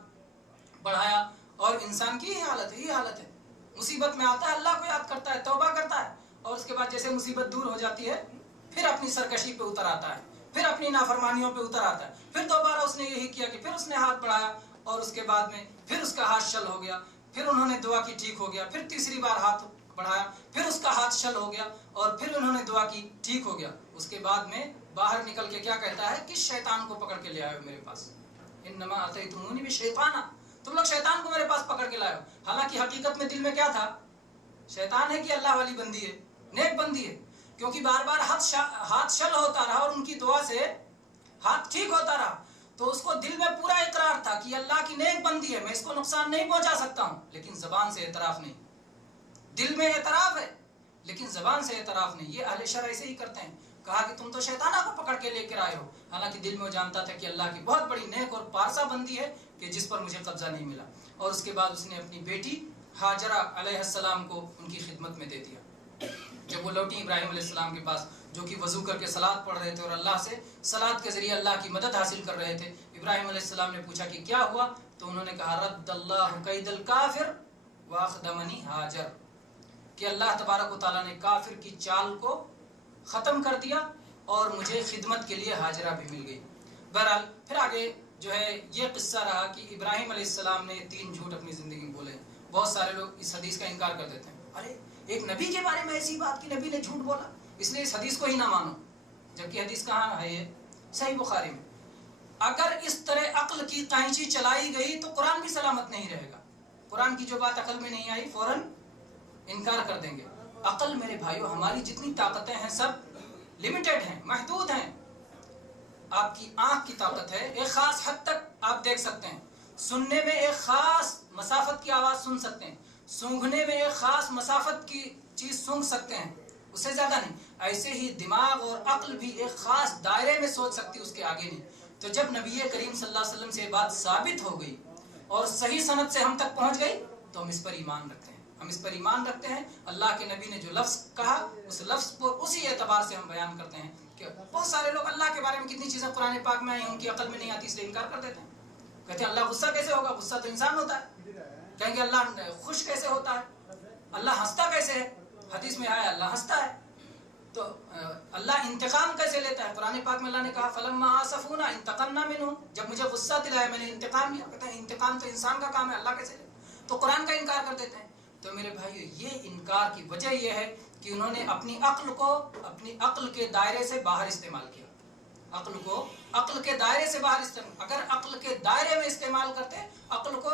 بڑھایا. اور انسان کی یہ حالت ہے، مصیبت میں آتا ہے اللہ کو یاد کرتا ہے، توبہ کرتا ہے، اور اس کے بعد جیسے مصیبت دور ہو جاتی ہے پھر اپنی سرکشی پہ اتر آتا ہے، پھر اپنی نافرمانیوں پہ اتر آتا ہے. پھر دوبارہ اس نے یہی کیا کہ پھر اس نے ہاتھ بڑھایا، اور اس کے بعد میں پھر اس کا ہاتھ شل ہو گیا. پھر انہوں نے دعا کی، ٹھیک ہو گیا. پھر تیسری بار ہاتھ بڑھایا، پھر اس کا ہاتھ شل ہو گیا، اور پھر انہوں نے دعا کی، ٹھیک ہو گیا. اس کے بعد میں باہر نکل کے کیا کہتا ہے کہ شیطان کو پکڑ کے لے آئے ہو میرے پاس، انما اتیتمونی بشیطان، تم لوگ شیطان کو میرے پاس پکڑ کے لائے ہو. حالانکہ حقیقت میں دل میں کیا تھا؟ شیطان ہے کہ اللہ والی بندی ہے، نیک بندی ہے. کیونکہ بار بار ہاتھ شل ہوتا رہا اور ان کی دعا سے ہاتھ ٹھیک ہوتا رہا، تو اس کو دل میں پورا اقرار تھا کہ اللہ کی نیک بندی ہے، میں اس کو نقصان نہیں پہنچا سکتا ہوں. لیکن زبان سے اعتراف نہیں. دل میں اعتراف ہے لیکن زبان سے اعتراف نہیں. یہ اہل شرع ایسے ہی کرتے ہیں. کہا کہ تم تو شیطانہ کو پکڑ کے لے کر آئے ہو، حالانکہ دل میں وہ جانتا تھا کہ اللہ کی بہت بڑی نیک اور پارسا بندی ہے کہ جس پر مجھے قبضہ نہیں ملا. اور اس کے بعد اس نے اپنی بیٹی ہاجرہ علیہ السلام کو ان کی خدمت میں دے دیا. جب وہ لوٹی ابراہیم علیہ السلام کے پاس، جو کہ وضو کر کے صلات پڑھ رہے تھے اور اللہ سے صلات کے ذریعے اللہ کی مدد حاصل کر رہے تھے، ابراہیم علیہ السلام نے پوچھا کہ کیا ہوا؟ تو انہوں نے کہا رد اللہ قید الکافر واخدمنی ہاجر، کہ اللہ تبارک و تعالیٰ نے کافر کی چال کو ختم کر دیا اور مجھے خدمت کے لیے ہاجرہ بھی مل گئی. بہرحال پھر آگے جو ہے یہ قصہ رہا کہ ابراہیم علیہ السلام نے 3 جھوٹ اپنی زندگی میں بولے. بہت سارے لوگ اس حدیث کا انکار کر دیتے ہیں، ارے ایک نبی کے بارے میں ایسی بات کہ نبی نے جھوٹ بولا اس لیے اس حدیث کو ہی نہ مانو. جبکہ حدیث کہاں ہے؟ یہ صحیح بخاری میں. اگر اس طرح عقل کی قینچی چلائی گئی تو قرآن بھی سلامت نہیں رہے گا. قرآن کی جو بات عقل میں نہیں آئی فوراً انکار کر دیں گے. عقل میرے بھائیو، ہماری جتنی طاقتیں ہیں سب لمیٹڈ ہیں، محدود ہیں. آپ کی آنکھ کی طاقت ہے، ایک خاص حد تک آپ دیکھ سکتے ہیں، سننے میں ایک خاص مسافت کی آواز سن سکتے ہیں، سونگھنے میں ایک خاص مسافت کی چیز سونگھ سکتے ہیں، اس سے زیادہ نہیں. ایسے ہی دماغ اور عقل بھی ایک خاص دائرے میں سوچ سکتی، اس کے آگے نہیں. تو جب نبی کریم صلی اللہ علیہ وسلم سے یہ بات ثابت ہو گئی اور صحیح سند سے ہم تک پہنچ گئی تو ہم اس پر ایمان رکھتے ہیں. ہم اس پر ایمان رکھتے ہیں. اللہ کے نبی نے جو لفظ کہا اس لفظ کو اسی اعتبار سے ہم بیان کرتے ہیں. کہ بہت سارے لوگ اللہ کے بارے میں کتنی چیزیں قرآن پاک میں آئی ہیں ان کی عقل میں نہیں آتی، اس لیے انکار کر دیتے ہیں. کہتے ہیں اللہ غصہ کیسے ہوگا؟ غصہ تو انسان ہوتا ہے. کہیں گے اللہ خوش کیسے ہوتا ہے؟ اللہ ہنستا کیسے ہے؟ حدیث میں آیا اللہ ہنستا ہے. تو اللہ انتقام کیسے لیتا ہے؟ قرآن پاک میں اللہ نے کہا فلما آسفونا انتقمنا منہم، جب مجھے غصہ دلایا میں نے انتقام لیا. کہتے ہیں انتقام تو انسان کا کام ہے، اللہ کیسے لے؟ تو قرآن کا انکار کر دیتے ہیں. تو میرے بھائیو یہ انکار کی وجہ یہ ہے کہ انہوں نے اپنی عقل کو اپنی عقل کے دائرے سے باہر استعمال کیا. عقل کو عقل کے دائرے سے باہر استعمال، اگر عقل کے دائرے میں استعمال کرتے عقل کو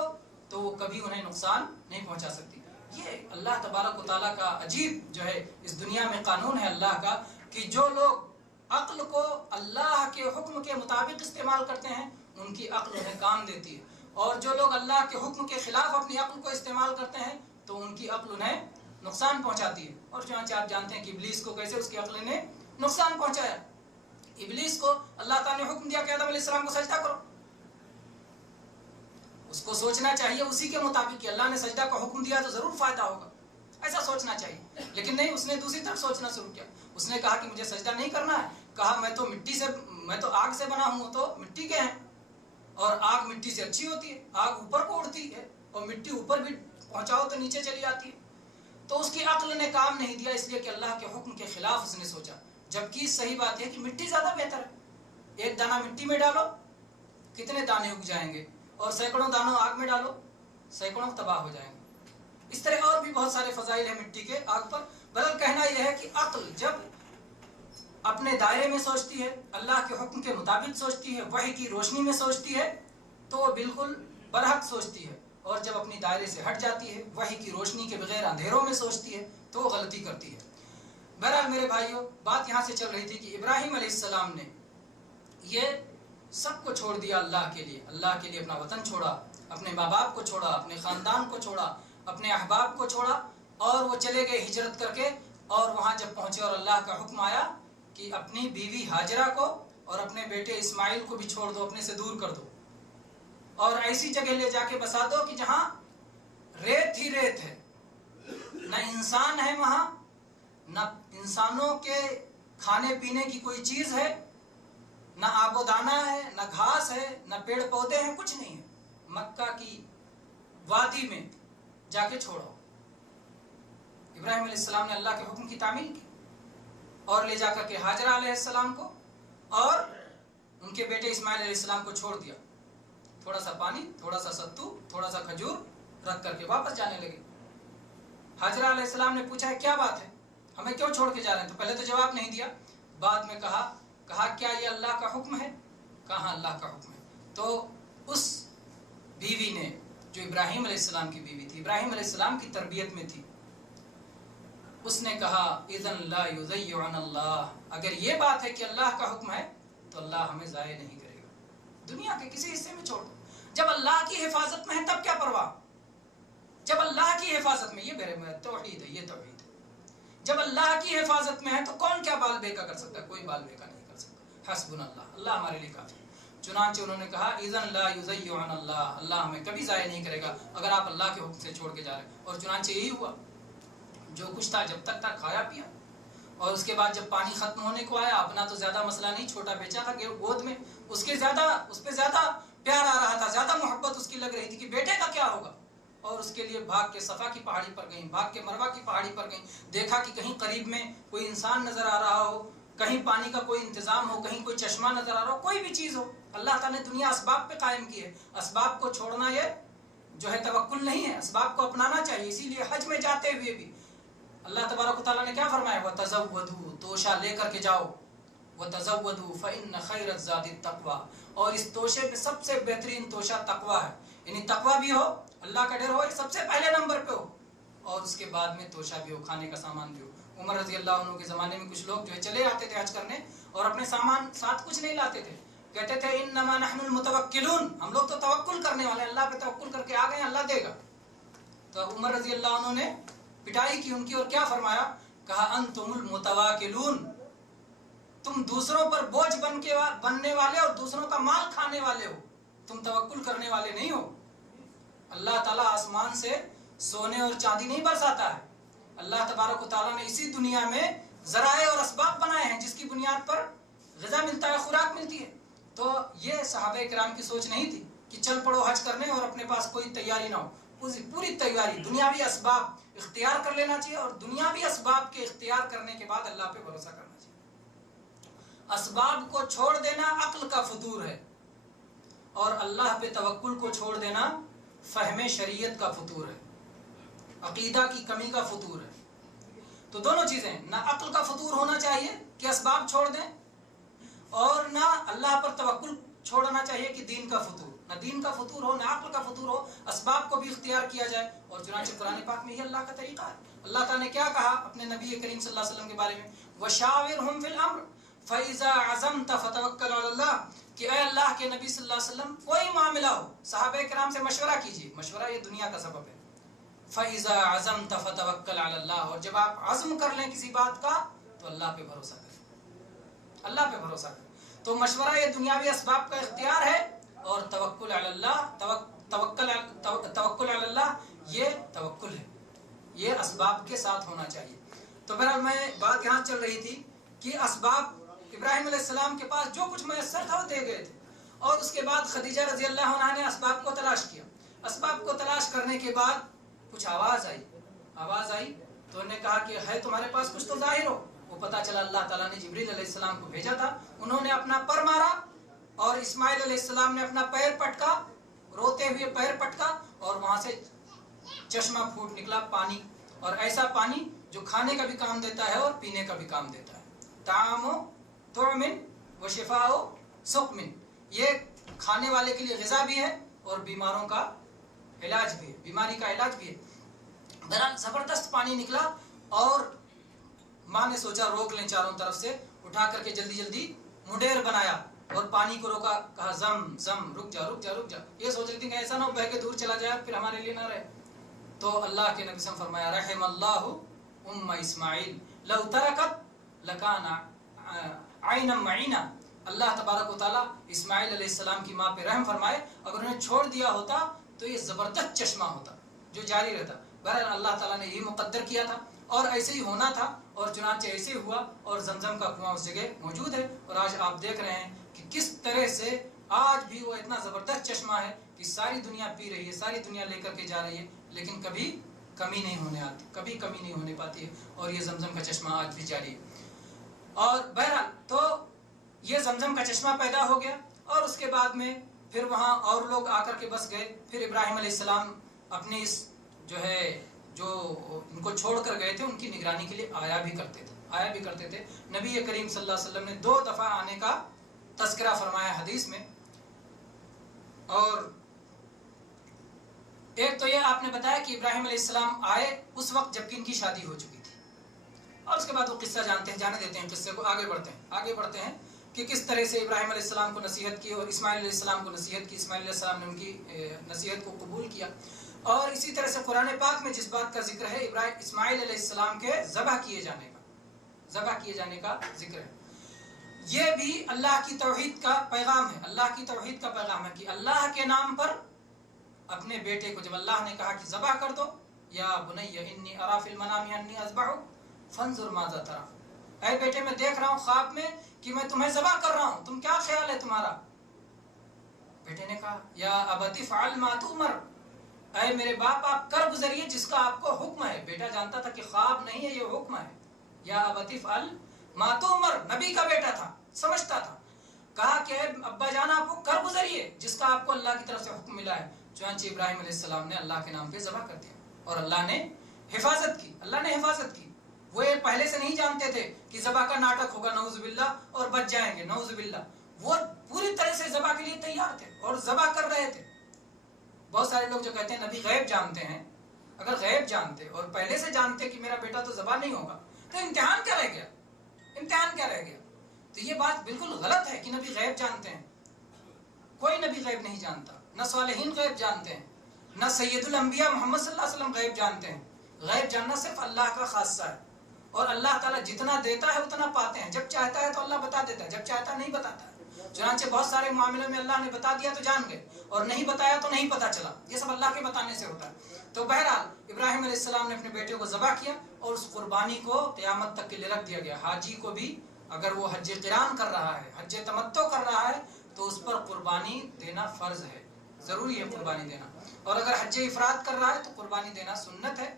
تو وہ کبھی انہیں نقصان نہیں پہنچا سکتی. یہ اللہ تبارک و تعالیٰ کا عجیب جو ہے اس دنیا میں قانون ہے اللہ کا کہ جو لوگ عقل کو اللہ کے حکم کے مطابق استعمال کرتے ہیں ان کی عقل انہیں کام دیتی ہے، اور جو لوگ اللہ کے حکم کے خلاف اپنی عقل کو استعمال کرتے ہیں تو ان کی عقل انہیں نقصان پہنچاتی ہے۔ اور چنانچہ آپ جانتے ہیں کہ ابلیس کو کیسے اس کی عقل نے نقصان پہنچایا۔ ابلیس کو اللہ تعالیٰ نے حکم دیا کہ آدم علیہ السلام کو سجدہ کرو، اس کو سوچنا چاہیے اسی کے مطابق کہ اللہ نے سجدہ کا حکم دیا تو ضرور فائدہ ہوگا، ایسا سوچنا چاہیے، لیکن نہیں، اس نے دوسری طرف سوچنا شروع کیا۔ اس نے کہا کہ مجھے سجدہ نہیں کرنا ہے، کہا میں تو آگ سے بنا ہوں، تو مٹی کے ہیں، اور آگ مٹی سے اچھی ہوتی ہے، آگ اوپر کو اڑتی ہے اور مٹی اوپر بھی پہنچاؤ تو نیچے چلی آتی ہے۔ تو اس کی عقل نے کام نہیں دیا، اس لیے کہ اللہ کے حکم کے خلاف اس نے سوچا، جبکہ صحیح بات ہے کہ مٹی زیادہ بہتر ہے۔ ایک دانہ مٹی میں ڈالو کتنے دانے اگ جائیں گے، اور سینکڑوں دانوں آگ میں ڈالو سینکڑوں تباہ ہو جائیں گے۔ اس طرح اور بھی بہت سارے فضائل ہیں مٹی کے آگ پر۔ بلکہ کہنا یہ ہے کہ عقل جب اپنے دائرے میں سوچتی ہے، اللہ کے حکم کے مطابق سوچتی ہے، وحی کی روشنی میں سوچتی ہے، تو وہ بالکل برحق سوچتی ہے، اور جب اپنی دائرے سے ہٹ جاتی ہے، وحی کی روشنی کے بغیر اندھیروں میں سوچتی ہے، تو وہ غلطی کرتی ہے۔ بہرحال میرے بھائیوں، بات یہاں سے چل رہی تھی کہ ابراہیم علیہ السلام نے یہ سب کو چھوڑ دیا اللہ کے لیے اپنا وطن چھوڑا، اپنے ماں باپ کو چھوڑا، اپنے خاندان کو چھوڑا، اپنے احباب کو چھوڑا، اور وہ چلے گئے ہجرت کر کے، اور وہاں جب پہنچے اور اللہ کا حکم آیا کہ اپنی بیوی ہاجرہ کو اور اپنے بیٹے اسماعیل کو بھی چھوڑ دو، اپنے سے دور کر دو، اور ایسی جگہ لے جا کے بسا دو کہ جہاں ریت ہی ریت ہے، نہ انسان ہے وہاں، نہ انسانوں کے کھانے پینے کی کوئی چیز ہے، نہ آب و دانہ ہے، نہ گھاس ہے، نہ پیڑ پودے ہیں، کچھ نہیں ہے۔ مکہ کی وادی میں جا کے چھوڑو۔ ابراہیم علیہ السلام نے اللہ کے حکم کی تعمیل کی، اور لے جا کر کے ہاجرہ علیہ السلام کو اور ان کے بیٹے اسماعیل علیہ السلام کو چھوڑ دیا۔ تھوڑا سا پانی، تھوڑا سا ستو، تھوڑا سا کھجور رکھ کر کے واپس جانے لگے۔ ہاجرہ علیہ السلام نے پوچھا کیا بات ہے، ہمیں کیوں چھوڑ کے جا رہے ہیں؟ تو پہلے تو جواب نہیں دیا، بعد میں کہا کیا یہ اللہ کا حکم ہے؟ کہا اللہ کا حکم ہے۔ تو اس بیوی نے، جو ابراہیم علیہ السلام کی بیوی تھی، ابراہیم علیہ السلام کی تربیت میں تھی، اس نے کہا اذن لا یضیعنا اللہ، اگر یہ بات ہے کہ اللہ کا حکم ہے تو اللہ ہمیں ضائع نہیں کرے گا، دنیا کے کسی حصے میں چھوڑ دو۔ جب اللہ کی حفاظت میں ہے تب کیا پرواہ، جب اللہ کی حفاظت میں، یہ توحید ہے، یہ توحید ہے۔ جب اللہ کی حفاظت میں ہے تو کون کیا بال بیکا کر سکتا ہے؟ کوئی بال بیکا نہیں کر سکتا۔ حسبنا اللہ، اللہ ہمارے لیے کافی ہے۔ چنانچہ انہوں نے کہا اذن لا یضیعنا اللہ، اللہ ہمیں کبھی ضائع نہیں کرے گا اگر آپ اللہ کے حکم سے چھوڑ کے جا رہے ہیں۔ اور چنانچہ یہی ہوا، جو کچھ تھا جب تک تھا کھایا پیا، اور اس کے بعد جب پانی ختم ہونے کو آیا، اپنا تو زیادہ مسئلہ نہیں، چھوٹا بیچا تھا گود میں، اس پہ زیادہ پیار آ رہا تھا، زیادہ محبت اس کی لگ رہی تھی کہ بیٹے کا کیا ہوگا، اور اس کے لیے بھاگ کے صفا کی پہاڑی پر گئیں، بھاگ کے مروہ کی پہاڑی پر گئیں، دیکھا کہ کہیں قریب میں کوئی انسان نظر آ رہا ہو، کہیں پانی کا کوئی انتظام ہو، کہیں کوئی چشمہ نظر آ رہا ہو، کوئی بھی چیز ہو۔ اللہ تعالیٰ نے دنیا اسباب پہ قائم کی ہے، اسباب کو چھوڑنا یہ جو ہے توکل نہیں ہے، اسباب کو اپنانا چاہیے۔ اسی لیے حج میں جاتے ہوئے بھی اللہ تبارک و تعالیٰ نے کیا فرمایا، وَتَزَوَّدُوا، توشہ لے کر کے جاؤ، وَتَزَوَّدُوا فَإِنَّ خَيْرَ الزَّادِ التَّقْوَىٰ، اور اس توشے پہ سب سے بہترین توشہ تقویٰ ہے، یعنی تقویٰ بھی ہو، اللہ کا ڈر ہو، سب سے پہلے نمبر پہ ہو، اور اس کے بعد میں توشہ بھی ہو، کھانے کا سامان بھی ہو۔ عمر رضی اللہ عنہ کے زمانے میں کچھ لوگ جو ہے چلے آتے تھے حج کرنے، اور اپنے سامان ساتھ کچھ نہیں لاتے تھے، کہتے تھے انما نحن المتوکلون، ہم لوگ تو توکل کرنے والے، اللہ پہ توکل کر کے آ گئے، اللہ دے گا۔ تو عمر رضی اللہ عنہ نے پٹائی کی ان کی، اور کیا فرمایا، کہا انتم المتواکلون، تم دوسروں پر بوجھ بننے والے اور دوسروں کا مال کھانے والے ہو، تم توکل کرنے والے نہیں ہو۔ اللہ تعالیٰ آسمان سے سونے اور چاندی نہیں برساتا ہے، اللہ تبارک و تعالیٰ نے اسی دنیا میں ذرائع اور اسباب بنائے ہیں جس کی بنیاد پر غذا ملتا ہے، خوراک ملتی ہے۔ تو یہ صحابہ کرام کی سوچ نہیں تھی کہ چل پڑو حج کرنے اور اپنے پاس کوئی تیاری نہ ہو، پوری تیاری، دنیاوی اسباب اختیار کر لینا چاہیے، اور دنیاوی اسباب کے اختیار کرنے کے بعد اللہ پہ بھروسہ کرنا چاہیے۔ اسباب کو چھوڑ دینا عقل کا فطور ہے، اور اللہ پہ توکل کو چھوڑ دینا فہم شریعت کا فطور ہے، عقیدہ کی کمی کا فطور ہے۔ تو دونوں چیزیں، نہ عقل کا فطور ہونا چاہیے کہ اسباب چھوڑ دیں، اور نہ اللہ پر توکل چھوڑنا چاہیے کہ دین کا فطور، نہ دین کا فطور ہو، نہ عقل کا فطور ہو، اسباب کو بھی اختیار کیا جائے۔ اور چنانچہ قرآن پاک میں یہ اللہ کا طریقہ ہے۔ اللہ تعالیٰ نے کیا کہا اپنے نبی کریم صلی اللہ علیہ وسلم کے بارے میں، وَشَاوِرْهُمْ فِي الْأَمْرِ فَإِذَا عَزَمْتَ فَتَوَكَّلْ عَلَى اللَّهِ کہ اے اللہ کے نبی صلی اللہ علیہ وسلم کوئی معاملہ ہو صحابہ کرام سے مشورہ کیجیے. مشورہ یہ دنیا کا سبب ہے. فَإِذَا عَزَمْتَ فَتَوَكَّلْ عَلَى اللَّهِ اور جب آپ عزم کر لیں کسی بات کا تو اللہ پہ بھروسہ کریں. اللہ پہ بھروسہ کریں. تو مشورہ یہ دنیاوی اسباب کا اختیار ہے اور توکل علی اللہ توکل علی اللہ یہ توکل ہے. یہ اسباب کے ساتھ ہونا چاہیے. تو بہرحال میں بات یہاں چل رہی تھی کہ اسباب ابراہیم علیہ السلام کے پاس جو کچھ میسر تھا وہ دے گئے تھے اور اس کے بعد خدیجہ رضی اللہ عنہا نے اسباب کو تلاش کیا. اسباب کو تلاش کرنے کے بعد کچھ آواز آئی تو انہوں نے کہا کہ ہے تمہارے پاس کچھ تو ظاہر ہو. وہ پتہ چلا اللہ تعالیٰ نے جبریل علیہ السلام کو بھیجا تھا. انہوں نے اپنا پر مارا اور اسماعیل علیہ السلام نے اپنا پیر پٹکا, روتے ہوئے پیر پٹکا اور وہاں سے چشمہ پھوٹ نکلا پانی. اور ایسا پانی جو کھانے کا بھی کام دیتا ہے اور پینے کا بھی کام دیتا ہے. طعام طعمن و شفاء سقمن, یہ کھانے والے کے لیے غذا بھی ہے اور بیماروں کا علاج بھی ہے, بیماری کا علاج بھی ہے. بہرحال زبردست پانی نکلا اور ماں نے سوچا روک لیں چاروں طرف سے, اٹھا کر کے جلدی جلدی مڈیر بنایا اور پانی کو روکا, کہا زم زم رک جا رک جا رک جا. یہ سوچ رہی تھی کہ ایسا نہ ہو بہہ کے دور چلا جائے پھر ہمارے لیے نہ رہے. تو اللہ کے نبی صلی اللہ علیہ وسلم فرمایا رحم اللہ ام اسماعیل لو ترکت لکان عینا معینا. اللہ تبارک و تعالیٰ اسماعیل علیہ السلام کی ماں پہ رحم فرمائے, اگر انہیں چھوڑ دیا ہوتا تو یہ زبردست چشمہ ہوتا جو جاری رہتا. بہرحال اللہ تعالیٰ نے یہ مقدر کیا تھا اور ایسے ہی ہونا تھا اور چنانچہ ایسے ہوا اور زمزم کا کنواں اس جگہ موجود ہے. اور آج آپ دیکھ رہے ہیں کہ کس طرح سے آج بھی وہ اتنا زبردست چشمہ ہے کہ ساری دنیا پی رہی ہے, ساری دنیا لے کر کے جا رہی ہے, لیکن کبھی کمی نہیں ہونے آتی, کبھی کمی نہیں ہونے پاتی ہے. اور یہ زمزم کا چشمہ آج بھی جاری ہے. اور بہرحال تو یہ زمزم کا چشمہ پیدا ہو گیا اور اس کے بعد میں پھر وہاں اور لوگ آ کر کے بس گئے. پھر ابراہیم علیہ السلام اپنی اس جو ان کو چھوڑ کر گئے تھے ان کی نگرانی کے لیے آیا بھی کرتے تھے. نبی کریم صلی اللہ علیہ وسلم نے 2 دفعہ آنے کا تذکرہ فرمایا حدیث میں. اور ایک تو یہ آپ نے بتایا کہ ابراہیم علیہ السلام آئے اس وقت جبکہ ان کی شادی ہو چکی تھی. اور اس کے بعد وہ قصہ جانتے ہیں, جانے دیتے ہیں قصے کو, آگے بڑھتے ہیں کہ کس طرح سے ابراہیم علیہ السلام کو نصیحت کی اور اسماعیل علیہ السلام کو نصیحت کی. اسماعیل علیہ السلام نے ان کی نصیحت کو قبول کیا. اور اسی طرح سے قرآن پاک میں جس بات کا ذکر ہے اسماعیل علیہ السلام کے ذبح کیے جانے کا ذکر ہے, یہ بھی اللہ کی توحید کا پیغام ہے. اللہ کی توحید کا پیغام ہے کہ اللہ کے نام پر اپنے بیٹے کو جب اللہ نے کہا کہ ذبح کر دو, یا بنی انی ارا فی المنام انی اذبحک فانظر ماذا ترى, اے بیٹے میں دیکھ رہا ہوں خواب میں کہ میں تمہیں ذبح کر رہا ہوں, تم کیا خیال ہے تمہارا. بیٹے نے کہا یا ابت افعل ما تؤمر, اے میرے باپ آپ کر گزریے جس کا آپ کو حکم ہے. بیٹا جانتا تھا کہ خواب نہیں ہے, یہ حکم ہے. یا ابت افعل ما تؤمر, نبی کا بیٹا تھا, سمجھتا تھا. کہا کہ ابا جان آپ کو کر گزریے جس کا آپ کو اللہ کی طرف سے حکم ملا ہے. چنانچہ ابراہیم علیہ السلام نے اللہ کے نام پہ ذبح کر دیا اور اللہ نے حفاظت کی. وہ پہلے سے نہیں جانتے تھے کہ ذبح کا ناٹک ہوگا نعوذ باللہ اور بچ جائیں گے نعوذ باللہ. وہ پوری طرح سے ذبح کے لیے تیار تھے اور ذبح کر رہے تھے. بہت سارے لوگ جو کہتے ہیں نبی غیب جانتے ہیں, اگر غیب جانتے اور پہلے سے جانتے کہ میرا بیٹا تو ذبح نہیں ہوگا تو امتحان کیا رہ گیا. تو یہ بات بالکل غلط ہے کہ نبی غیب جانتے ہیں. کوئی نبی غیب نہیں جانتا, نہ صالحین غیب جانتے ہیں, نہ سید الانبیاء محمد صلی اللہ علیہ وسلم غیب جانتے ہیں. غیب جاننا صرف اللہ کا خاصہ ہے اور اللہ تعالیٰ جتنا دیتا ہے اتنا پاتے ہیں. جب چاہتا ہے تو اللہ بتا دیتا ہے, جب چاہتا ہے نہیں بتاتا ہے. چنانچہ بہت سارے معاملوں میں اللہ نے بتا دیا تو جان گئے اور نہیں بتایا تو نہیں پتا چلا. یہ سب اللہ کے بتانے سے ہوتا ہے. تو بہرحال ابراہیم علیہ السلام نے اپنے بیٹے کو ذبح کیا اور اس قربانی کو قیامت تک کے لیے رکھ دیا گیا. حاجی کو بھی اگر وہ حج قران کر رہا ہے, حج تمتع کر رہا ہے, تو اس پر قربانی دینا فرض ہے, ضروری ہے قربانی دینا. اور اگر حج افراد کر رہا ہے تو قربانی دینا سنت ہے,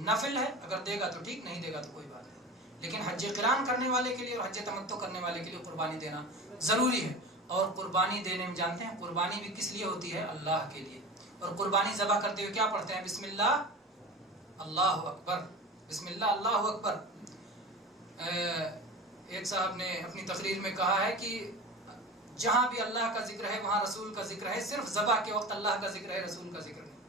نفل ہے. اگر دے گا تو ٹھیک, نہیں دے گا تو کوئی بات نہیں. لیکن حج قران کرنے والے کے لیے اور حج تمتع کرنے والے کے لیے قربانی دینا ضروری ہے. اور قربانی دینے میں جانتے ہیں قربانی بھی کس لیے ہوتی ہے, اللہ کے لیے. اور قربانی ذبح کرتے ہوئے کیا پڑھتے ہیں, بسم اللہ اللہ اکبر, بسم اللہ اللہ اکبر. ایک صاحب نے اپنی تقریر میں کہا ہے کہ جہاں بھی اللہ کا ذکر ہے وہاں رسول کا ذکر ہے, صرف ذبح کے وقت اللہ کا ذکر ہے, رسول کا ذکر نہیں.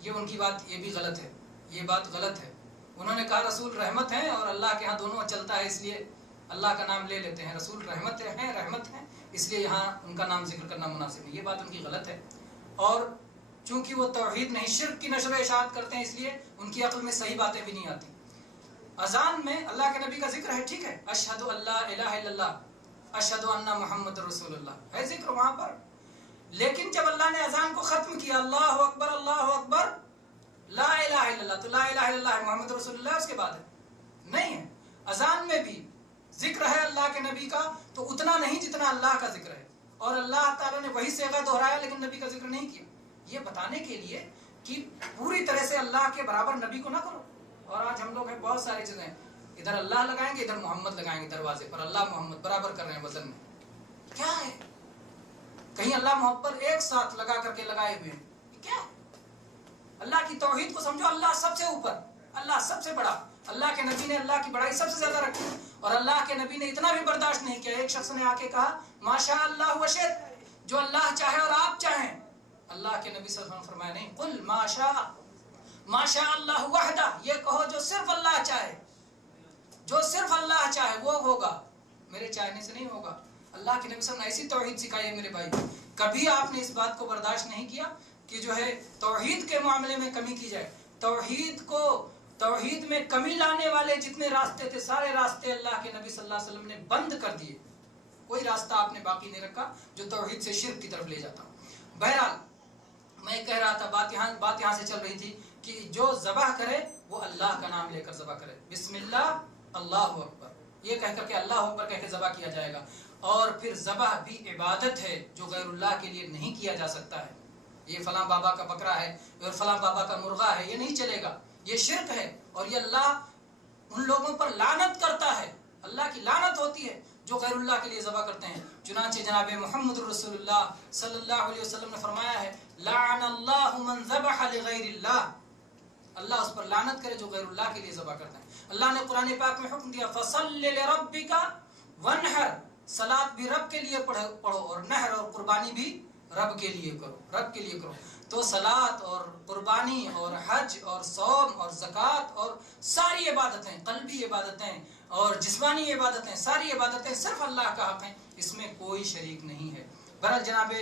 یہ ان کی بات, یہ بھی غلط ہے, یہ بات غلط ہے. انہوں نے کہا رسول رحمت ہیں اور اللہ کے ہاں دونوں چلتا ہے, اس لیے اللہ کا نام لے لیتے ہیں، رسول رحمت ہیں، اس لیے یہاں ان کا نام ذکر کرنا مناسب نہیں، یہ بات ان کی غلط ہے۔ اور چونکہ وہ توحید نہیں شرک کی نشر و اشاعت کرتے ہیں، اس لیے ان کی عقل میں صحیح باتیں بھی نہیں آتی۔ اذان میں اللہ کے نبی کا ذکر ہے، ٹھیک ہے، اشہد اللہ الہ الا اللہ، اشہد ان محمد رسول اللہ ہے ذکر وہاں پر، لیکن جب اللہ نے اذان کو ختم کیا، اللہ اکبر لا الہ الا اللہ، تو لا الہ الا اللہ محمد رسول اللہ اس کے بعد ہے؟ نہیں ہے۔ اذان میں بھی ذکر ہے اللہ کے نبی کا، تو اتنا نہیں جتنا اللہ کا ذکر ہے، اور اللہ تعالیٰ نے وہی صیغہ دہرایا لیکن نبی کا ذکر نہیں کیا، یہ بتانے کے لیے کہ پوری طرح سے اللہ کے برابر نبی کو نہ کرو۔ اور آج ہم لوگ ہیں بہت ساری چیزیں، ادھر اللہ لگائیں گے، ادھر محمد لگائیں گے، دروازے پر اللہ محمد برابر کر رہے ہیں وزن میں، کیا ہے؟ کہیں اللہ محمد پر ایک ساتھ لگا کر کے لگائے ہوئے ہیں، کیا ہے؟ اللہ کی توحید کو سمجھو، اللہ سب سے اوپر، اللہ سب سے بڑا، اللہ کے نبی نے اللہ کی بڑائی سب سے زیادہ رکھی، اور اللہ کے نبی نے اتنا بھی برداشت نہیں کیا۔ ایک شخص نے آ کے کہا ماشاء اللہ وشئت، جو اللہ چاہے اور آپ چاہیں۔ اللہ کے نبی صلی اللہ علیہ وسلم فرمایا نہیں، قل ماشاء اللہ وحدہ، یہ کہو جو صرف اللہ چاہے، جو صرف اللہ چاہے وہ ہوگا، میرے چاہنے سے نہیں ہوگا۔ اللہ کے نبی صلی اللہ علیہ وسلم نے ایسی توحید سکھائی ہے میرے بھائی، کبھی آپ نے اس بات کو برداشت نہیں کیا کہ جو ہے توحید کے معاملے میں کمی کی جائے۔ توحید میں کمی لانے والے جتنے راستے تھے، سارے راستے اللہ کے نبی صلی اللہ علیہ وسلم نے بند کر دیے، کوئی راستہ آپ نے باقی نہیں رکھا جو توحید سے شرک کی طرف لے جاتا۔ بہرحال میں کہہ رہا تھا، بات یہاں سے چل رہی تھی کہ جو ذبح کرے وہ اللہ کا نام لے کر ذبح کرے، بسم اللہ اللہ اکبر یہ کہہ کر کے اللہ اکبر کہہ کے ذبح کیا جائے گا۔ اور پھر ذبح بھی عبادت ہے جو غیر اللہ کے لیے نہیں کیا جا سکتا ہے۔ یہ فلاں بابا کا بکرا ہے اور فلاں بابا کا مرغا ہے، یہ نہیں چلے گا، یہ شرک ہے، اور یہ اللہ ان لوگوں پر لعنت کرتا ہے، اللہ کی لعنت ہوتی ہے جو غیر اللہ کے لیے ذبح کرتے ہیں۔ چنانچہ جناب محمد رسول اللہ صلی اللہ علیہ وسلم نے فرمایا ہے، لعن اللہ من ذبح لغیر اللہ، اللہ اس پر لعنت کرے جو غیر اللہ کے لیے ذبح کرتے ہیں۔ اللہ نے قرآن پاک میں حکم دیا، فصل لربک وانحر، صلاۃ بھی رب کے لیے پڑھو، اور نحر اور قربانی بھی رب کے لیے کرو۔ تو صلاۃ اور قربانی اور حج اور صوم اور زکوٰۃ اور ساری عبادتیں، قلبی عبادتیں اور جسمانی عبادتیں، ساری عبادتیں صرف اللہ کا حق ہیں، اس میں کوئی شریک نہیں ہے۔ بہرحال جناب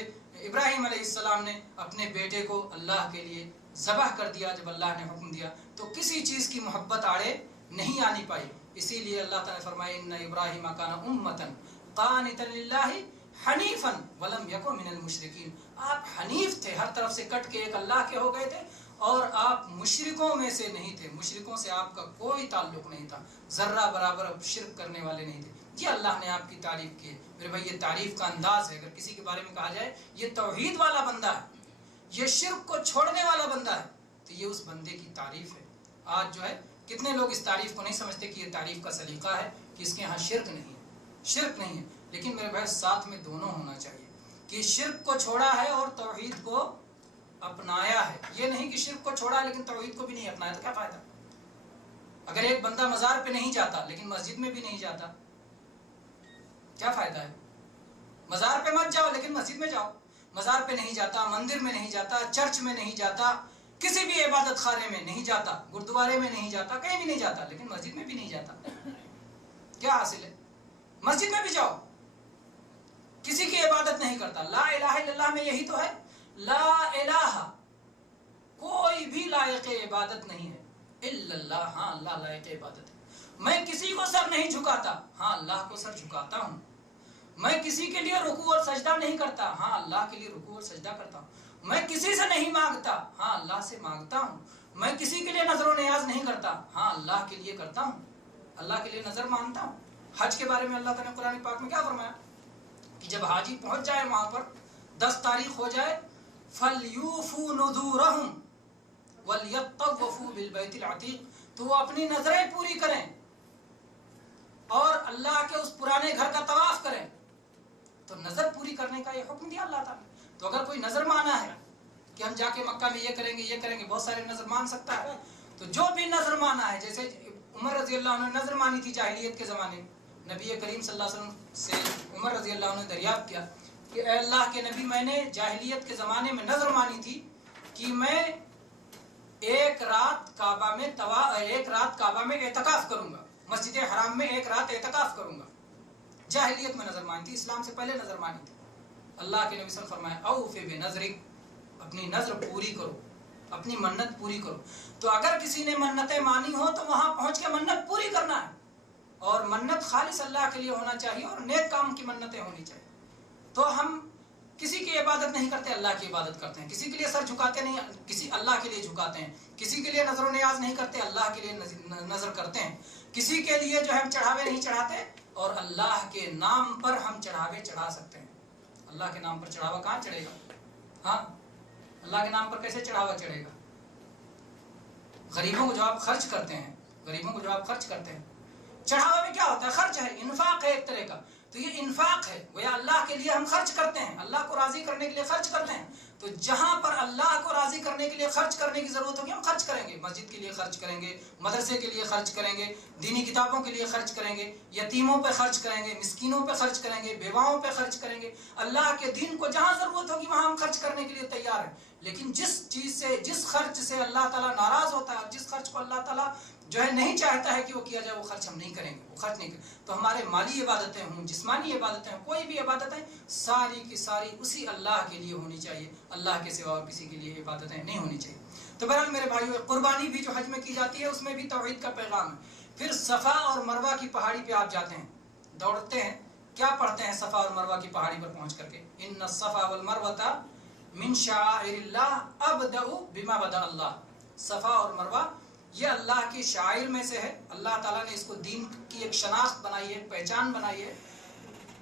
ابراہیم علیہ السلام نے اپنے بیٹے کو اللہ کے لیے ذبح کر دیا جب اللہ نے حکم دیا، تو کسی چیز کی محبت آڑے نہیں آنی پائی، اسی لیے اللہ تعالیٰ نے فرمایا ان ابراہیم کان امۃ قانتا للہ حنیفا ولم یکن من المشرکین، آپ حنیف تھے، ہر طرف سے کٹ کے ایک اللہ کے ہو گئے تھے، اور آپ مشرکوں میں سے نہیں تھے، مشرکوں سے آپ کا کوئی تعلق نہیں تھا، ذرہ برابر شرک کرنے والے نہیں تھے۔ یہ اللہ نے آپ کی تعریف کی ہے میرے بھائی، یہ تعریف کا انداز ہے۔ اگر کسی کے بارے میں کہا جائے یہ توحید والا بندہ ہے، یہ شرک کو چھوڑنے والا بندہ ہے، تو یہ اس بندے کی تعریف ہے۔ آج جو ہے کتنے لوگ اس تعریف کو نہیں سمجھتے کہ یہ تعریف کا سلیقہ ہے کہ اس کے ہاں شرک نہیں ہے، لیکن میرے بھائی ساتھ میں دونوں ہونا چاہیے کہ شرک کو چھوڑا ہے اور توحید کو اپنایا ہے، یہ نہیں کہ شرک کو چھوڑا ہے لیکن توحید کو بھی نہیں اپنایا، تو کیا فائدہ؟ اگر ایک بندہ مزار پہ نہیں جاتا لیکن مسجد میں بھی نہیں جاتا، کیا فائدہ ہے؟ مزار پہ مت جاؤ لیکن مسجد میں جاؤ، مزار پہ نہیں جاتا، مندر میں نہیں جاتا، چرچ میں نہیں جاتا، کسی بھی عبادت خانے میں نہیں جاتا، گردوارے میں نہیں جاتا، کہیں بھی نہیں جاتا، لیکن مسجد میں بھی نہیں جاتا، کیا حاصل ہے؟ مسجد میں بھی جاؤ، کسی کی عبادت نہیں کرتا۔ لا الہ الا اللہ میں یہی تو ہے، لا الہ، کوئی بھی لائق عبادت نہیں ہے الا اللہ، ہاں اللہ لائق عبادت ہے۔ میں کسی کو سر نہیں جھکاتا، ہاں اللہ کو سر جھکاتا ہوں۔ میں کسی کے لیے رکوع اور سجدہ نہیں کرتا، ہاں اللہ کے لیے رکوع اور سجدہ کرتا ہوں۔ میں کسی سے نہیں مانگتا، ہاں اللہ سے مانگتا ہوں۔ میں کسی کے لیے نظر و نیاز نہیں کرتا، ہاں اللہ کے لیے کرتا ہوں، اللہ کے لیے نظر مانتا ہوں۔ حج کے بارے میں اللہ تعالیٰ نے قرآن پاک میں کیا فرمایا کہ جب حاجی پہنچ جائے وہاں پر 10 تاریخ ہو جائے، فَلْيُوفُوا نُذُورَهُمْ وَلْيَطَّوَّفُوا بِالْبَيْتِ الْعَتِيقِ، تو وہ اپنی نظریں پوری کریں اور اللہ کے اس پرانے گھر کا طواف کریں۔ تو نظر پوری کرنے کا یہ حکم دیا اللہ تعالیٰ۔ تو اگر کوئی نظر مانا ہے کہ ہم جا کے مکہ میں یہ کریں گے، بہت سارے نظر مان سکتا ہے، تو جو بھی نظر مانا ہے، جیسے عمر رضی اللہ عنہ نے نظر مانی تھی جاہلیت کے زمانے میں، نبی کریم صلی اللہ علیہ وسلم سے عمر رضی اللہ عنہ نے دریافت کیا کہ اے اللہ کے نبی، میں نے جاہلیت کے زمانے میں نظر مانی تھی کہ میں ایک رات کعبہ میں اعتکاف کروں گا، مسجد حرام میں ایک رات اعتکاف کروں گا۔ جاہلیت میں نظر مانی تھی، اسلام سے پہلے نظر مانی تھی۔ اللہ کے نبی صلی اللہ علیہ وسلم فرمایا اوف بنظرک، اپنی نظر پوری کرو، اپنی منت پوری کرو۔ تو اگر کسی نے منتیں مانی ہو تو وہاں پہنچ کے منت پوری کرنا ہے، اور منت خالص اللہ کے لیے ہونا چاہیے اور نیک کام کی منتیں ہونی چاہیے۔ تو ہم کسی کی عبادت نہیں کرتے، اللہ کی عبادت کرتے ہیں، کسی کے لیے سر جھکاتے نہیں، کسی اللہ کے لیے جھکاتے ہیں، کسی کے لیے نظر و نیاز نہیں کرتے، اللہ کے لیے نظر کرتے ہیں، کسی کے لیے جو ہم چڑھاوے نہیں چڑھاتے، اور اللہ کے نام پر ہم چڑھاوے چڑھا سکتے ہیں۔ اللہ کے نام پر چڑھاوا کہاں چڑھے گا؟ ہاں، اللہ کے نام پر کیسے چڑھاوا چڑھے گا؟ غریبوں کو جو آپ خرچ کرتے ہیں، غریبوں کو جو آپ خرچ کرتے ہیں، چڑھاوا میں کیا ہوتا ہے؟ خرچ ہے، انفاق ہے ایک طرح کا۔ تو یہ انفاق ہے، گویا اللہ کے لیے ہم خرچ کرتے ہیں، اللہ کو راضی کرنے کے لیے خرچ کرتے ہیں۔ تو جہاں پر اللہ کو راضی کرنے کے لیے خرچ کرنے کی ضرورت ہوگی ہم خرچ کریں گے، مسجد کے لیے خرچ کریں گے، مدرسے کے لیے خرچ کریں گے، دینی کتابوں کے لیے خرچ کریں گے، یتیموں پہ خرچ کریں گے، مسکینوں پہ خرچ کریں گے، بیواؤں پہ خرچ کریں گے۔ اللہ کے دین کو جہاں ضرورت ہوگی وہاں ہم خرچ کرنے کے لیے تیار ہیں۔ لیکن جس چیز سے، جس خرچ سے اللہ تعالیٰ ناراض ہوتا ہے، جس خرچ کو اللہ تعالیٰ جو ہے نہیں چاہتا ہے کہ وہ کیا جائے، وہ خرچ ہم نہیں کریں گے، وہ خرچ نہیں کریں۔ تو ہمارے مالی عبادتیں ہوں، جسمانی عبادتیں ہوں، کوئی بھی عبادتیں ساری کی ساری اسی اللہ کے لیے ہونی چاہیے، اللہ کے سوا اور کسی کے لیے عبادتیں نہیں ہونی چاہیے۔ تو بہرحال میرے بھائیو، قربانی بھی جو حج میں کی جاتی ہے اس میں بھی توحید کا پیغام ہے۔ پھر صفا اور مروہ کی پہاڑی پہ آپ جاتے ہیں، دوڑتے ہیں، کیا پڑھتے ہیں صفا اور مروہ کی پہاڑی پر پہنچ کر کے؟ ان الصفا والمروہ من شعائر اللہ ابدأ بما بدأ اللہ۔ صفا اور مروہ یہ اللہ کی شعائر میں سے ہے، اللہ تعالیٰ نے اس کو دین کی ایک شناخت بنائی ہے، پہچان بنائی ہے،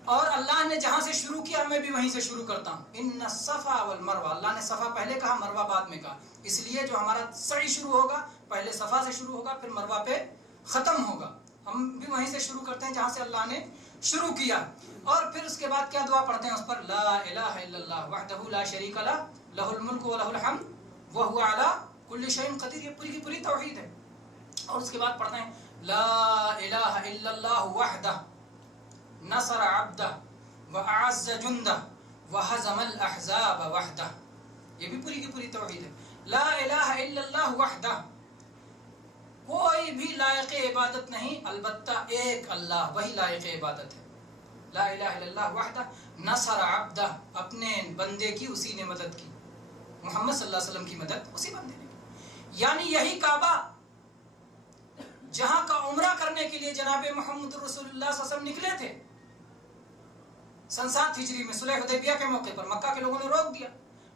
اور اللہ نے جہاں سے شروع کیا میں بھی وہیں سے شروع کرتا ہوں۔ ان الصفا والمروہ، اللہ نے صفا پہلے کہا، مروہ بعد میں کہا، اس لیے جو ہمارا سعی شروع ہوگا پہلے صفا سے شروع ہوگا، پھر مروہ پہ ختم ہوگا۔ ہم بھی وہیں سے شروع کرتے ہیں جہاں سے اللہ نے شروع کیا، اور پھر اس کے بعد کیا دعا پڑھتے ہیں اس پر؟ لا الہ الا اللہ وحدہ لا شریک لہ لہ الملک ولہ الحمد وہو علی کل شیء قدیر۔ یہ پوری کی پوری توحید ہے۔ اور اس کے بعد پڑھتے ہیں لا الہ الا اللہ وحدہ نصر عبدہ واعز جندہ وہزم الاحزاب وحدہ۔ یہ بھی پوری کی پوری توحید ہے۔ لا الہ الا اللہ وحدہ، کوئی بھی لائق عبادت نہیں البتہ ایک اللہ، وہی لائق عبادت ہے۔ لا الہ الا اللہ وحدہ نصر عبدہ، اپنے بندے کی اسی نے مدد کی، محمد صلی اللہ علیہ وسلم کی مدد اسی بندے نے کی۔ یعنی یہی کعبہ جہاں کا عمرہ کرنے کے لیے جناب محمد رسول اللہ صلی اللہ علیہ وسلم نکلے تھے سن 7 ہجری میں صلح حدیبیہ کے موقع پر، مکہ کے لوگوں نے روک دیا،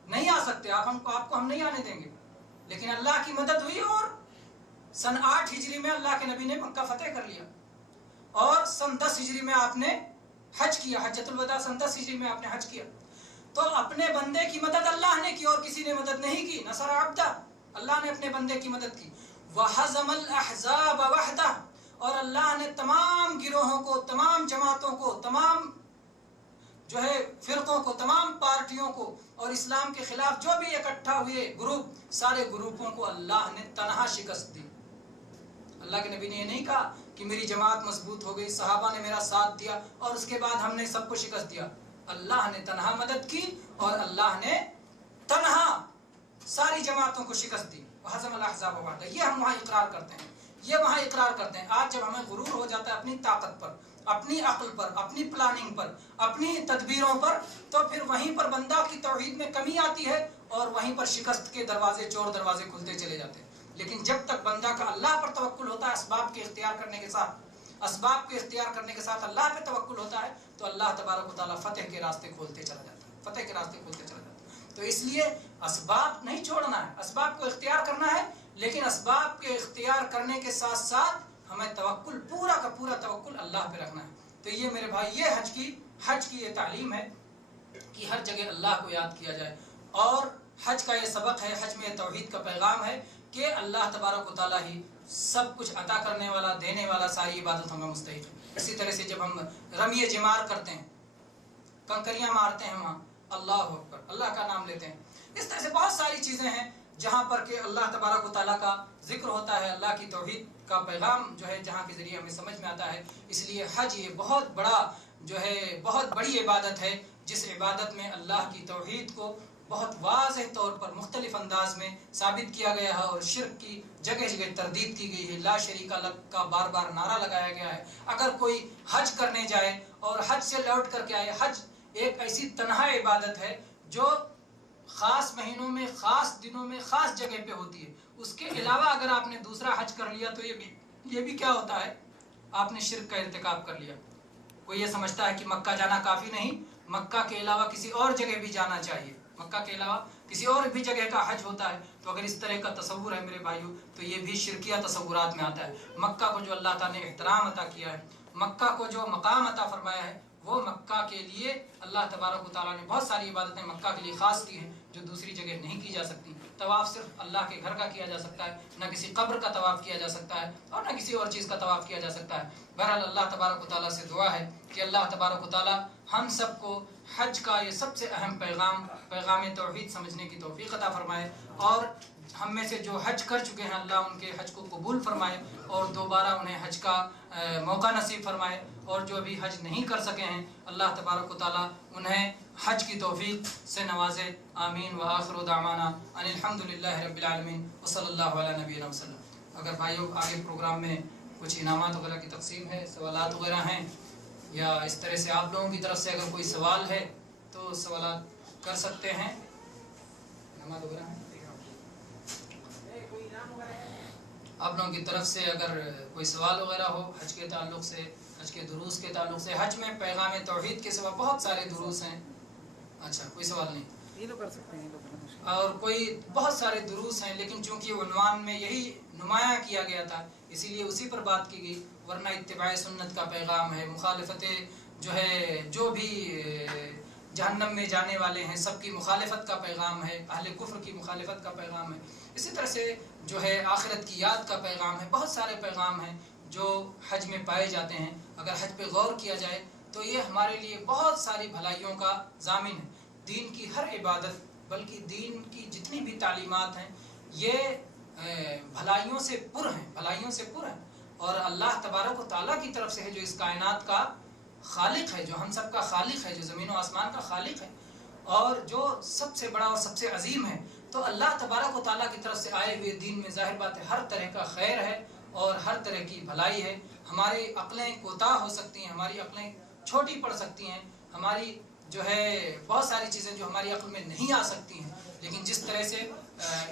نہیں آ سکتے آپ کو ہم نہیں آنے دیں گے، لیکن اللہ کی مدد ہوئی، اور سن 8 ہجری میں اللہ کے نبی نے مکہ فتح کر لیا، اور سن 10 ہجری میں آپ نے حج کیا، حجۃ الوداع سن 10 ہجری میں آپ نے حج کیا۔ تو اپنے بندے کی مدد اللہ نے کی اور کسی نے مدد نہیں کی۔ نصر عبدہ، اللہ نے اپنے بندے کی مدد کی۔ وَحَزَمَ الْأَحْزَابَ وَحْدَهُ، اور اللہ نے تمام گروہوں کو، تمام جماعتوں کو، تمام جو ہے فرقوں کو، تمام پارٹیوں کو، اور اسلام کے خلاف جو بھی اکٹھا ہوئے گروپ، سارے گروپوں کو اللہ نے تنہا شکست دی۔ اللہ کے نبی نے یہ نہیں کہا کہ میری جماعت مضبوط ہو گئی، صحابہ نے میرا ساتھ دیا اور اس کے بعد ہم نے سب کو شکست دیا۔ اللہ نے تنہا مدد کی اور اللہ نے تنہا ساری جماعتوں کو شکست دی۔ وَحَزَمَ الْأَحْزَابَ وَحْدَهُ، یہ ہم وہاں اقرار کرتے ہیں، یہ وہاں اقرار کرتے ہیں۔ آج جب ہمیں غرور ہو جاتا ہے اپنی طاقت پر، اپنی عقل پر، اپنی پلاننگ پر، اپنی تدبیروں پر، تو پھر وہیں پر بندہ کی توحید میں کمی آتی ہے اور وہیں پر شکست کے دروازے، چور دروازے کھلتے چلے جاتے ہیں۔ لیکن جب تک بندہ کا اللہ پر توکل ہوتا ہے، اسباب کے اختیار کرنے کے ساتھ، اسباب کے اختیار کرنے کے ساتھ اللہ پہ توکل ہوتا ہے، تو اللہ تبارک و تعالیٰ فتح کے راستے کھولتے چلا جاتا ہے، فتح کے راستے کھولتے چلا جاتا ہے۔ تو اس لیے اسباب نہیں چھوڑنا ہے، اسباب کو اختیار کرنا ہے، لیکن اسباب کے اختیار کرنے کے ساتھ ساتھ ہمیں توکل، پورا کا پورا توکل اللہ پہ رکھنا ہے۔ تو یہ میرے بھائی، یہ حج کی یہ تعلیم ہے کہ ہر جگہ اللہ کو یاد کیا جائے، اور حج کا یہ سبق ہے، حج میں توحید کا پیغام ہے کہ اللہ تبارک و تعالیٰ ہی سب کچھ عطا کرنے والا، دینے والا، ساری عبادتوں کا مستحق ہے۔ اسی طرح سے جب ہم رمی جمار کرتے ہیں، کنکریاں مارتے ہیں، وہاں اللہ اکبر، اللہ کا نام لیتے ہیں، اس طرح سے بہت ساری چیزیں ہیں جہاں پر کہ اللہ تبارک و تعالیٰ کا ذکر ہوتا ہے، اللہ کی توحید کا پیغام جو ہے جہاں کے ذریعے ہمیں سمجھ میں آتا ہے۔ اس لیے حج یہ بہت بڑی عبادت ہے، جس عبادت میں اللہ کی توحید کو بہت واضح طور پر مختلف انداز میں ثابت کیا گیا ہے، اور شرک کی جگہ جگہ تردید کی گئی ہے، لا شریک لہ کا بار بار نعرہ لگایا گیا ہے۔ اگر کوئی حج کرنے جائے اور حج سے لوٹ کر کے آئے، حج ایک ایسی تنہا عبادت ہے جو خاص مہینوں میں، خاص دنوں میں، خاص جگہ پہ ہوتی ہے۔ اس کے علاوہ اگر آپ نے دوسرا حج کر لیا تو یہ بھی کیا ہوتا ہے؟ آپ نے شرک کا ارتکاب کر لیا۔ کوئی یہ سمجھتا ہے کہ مکہ جانا کافی نہیں، مکہ کے علاوہ کسی اور جگہ بھی جانا چاہیے، مکہ کے علاوہ کسی اور بھی جگہ کا حج ہوتا ہے۔ تو اگر اس طرح کا تصور ہے میرے بھائیوں تو یہ بھی شرکیہ تصورات میں آتا ہے۔ مکہ کو جو اللہ تعالیٰ نے احترام عطا کیا ہے، مکہ کو جو مقام عطا فرمایا ہے، وہ مکہ کے لیے اللہ تبارک و تعالیٰ نے بہت ساری عبادتیں مکہ کے لیے خاص کی ہیں جو دوسری جگہ نہیں کی جا سکتی۔ طواف صرف اللہ کے گھر کا کیا جا سکتا ہے، نہ کسی قبر کا طواف کیا جا سکتا ہے اور نہ کسی اور چیز کا طواف کیا جا سکتا ہے۔ بہرحال اللہ تبارک و تعالیٰ سے دعا ہے کہ اللہ تبارک و تعالیٰ ہم سب کو حج کا یہ سب سے اہم پیغام توحید سمجھنے کی توفیق عطا فرمائے، اور ہم میں سے جو حج کر چکے ہیں اللہ ان کے حج کو قبول فرمائے اور دوبارہ انہیں حج کا موقع نصیب فرمائے، اور جو ابھی حج نہیں کر سکے ہیں اللہ تبارک و تعالیٰ انہیں حج کی توفیق سے نوازے۔ آمین۔ وآخر دعوانا ان الحمدللہ رب العالمین وصلی اللہ علی نبینا وسلم۔ اگر بھائیوں آگے پروگرام میں کچھ انعامات وغیرہ کی تقسیم ہے، سوالات وغیرہ ہیں، یا اس طرح سے آپ لوگوں کی طرف سے اگر کوئی سوال ہے تو سوالات کر سکتے ہیں۔ انعامات وغیرہ ہیں آپ لوگوں کی طرف سے، اگر کوئی سوال وغیرہ ہو حج کے تعلق سے، حج کے دروس کے تعلق سے۔ حج میں پیغام توحید کے سوا بہت سارے دروس ہیں۔ اچھا، کوئی سوال نہیں؟ یہ تو کر سکتے ہیں۔ اور کوئی بہت سارے دروس ہیں، لیکن چونکہ عنوان میں یہی نمایاں کیا گیا تھا اسی لیے اسی پر بات کی گئی، ورنہ اتباع سنت کا پیغام ہے، مخالفت جو ہے، جو بھی جہنم میں جانے والے ہیں سب کی مخالفت کا پیغام ہے، اہل کفر کی مخالفت کا پیغام ہے۔ اسی طرح سے جو ہے آخرت کی یاد کا پیغام ہے، بہت سارے پیغام ہیں جو حج میں پائے جاتے ہیں۔ اگر حج پہ غور کیا جائے تو یہ ہمارے لیے بہت ساری بھلائیوں کا ضامن ہے۔ دین کی ہر عبادت، بلکہ دین کی جتنی بھی تعلیمات ہیں یہ بھلائیوں سے پر ہیں، اور اللہ تبارک و تعالیٰ کی طرف سے ہے جو اس کائنات کا خالق ہے، جو ہم سب کا خالق ہے، جو زمین و آسمان کا خالق ہے، اور جو سب سے بڑا اور سب سے عظیم ہے۔ تو اللہ تبارک و تعالیٰ کی طرف سے آئے ہوئے دین میں ظاہر بات ہے ہر طرح کا خیر ہے اور ہر طرح کی بھلائی ہے۔ ہماری عقلیں کوتاہ ہو سکتی ہیں، ہماری عقلیں چھوٹی پڑ سکتی ہیں، ہماری جو ہے بہت ساری چیزیں جو ہماری عقل میں نہیں آ سکتی ہیں، لیکن جس طرح سے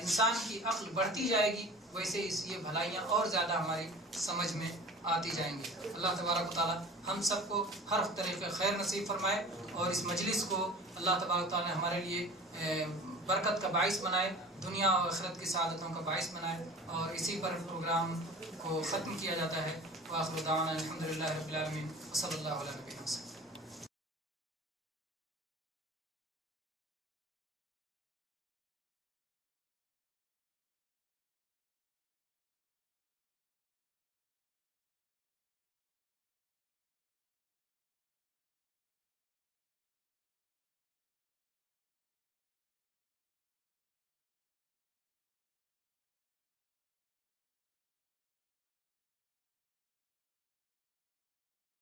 انسان کی عقل بڑھتی جائے گی ویسے یہ بھلائیاں اور زیادہ ہماری سمجھ میں آتی جائیں گی۔ اللہ تبارک و تعالیٰ ہم سب کو ہر طرح کا خیر نصیب فرمائے، اور اس مجلس کو اللہ تبارک و تعالیٰ ہمارے لیے برکت کا باعث بنائے، دنیا اور آخرت کی سعادتوں کا باعث بنائے، اور اسی پر پروگرام کو ختم کیا جاتا ہے۔ وآخر دعوانا الحمدللہ رب العالمین وصلی اللہ علیہ وسلم۔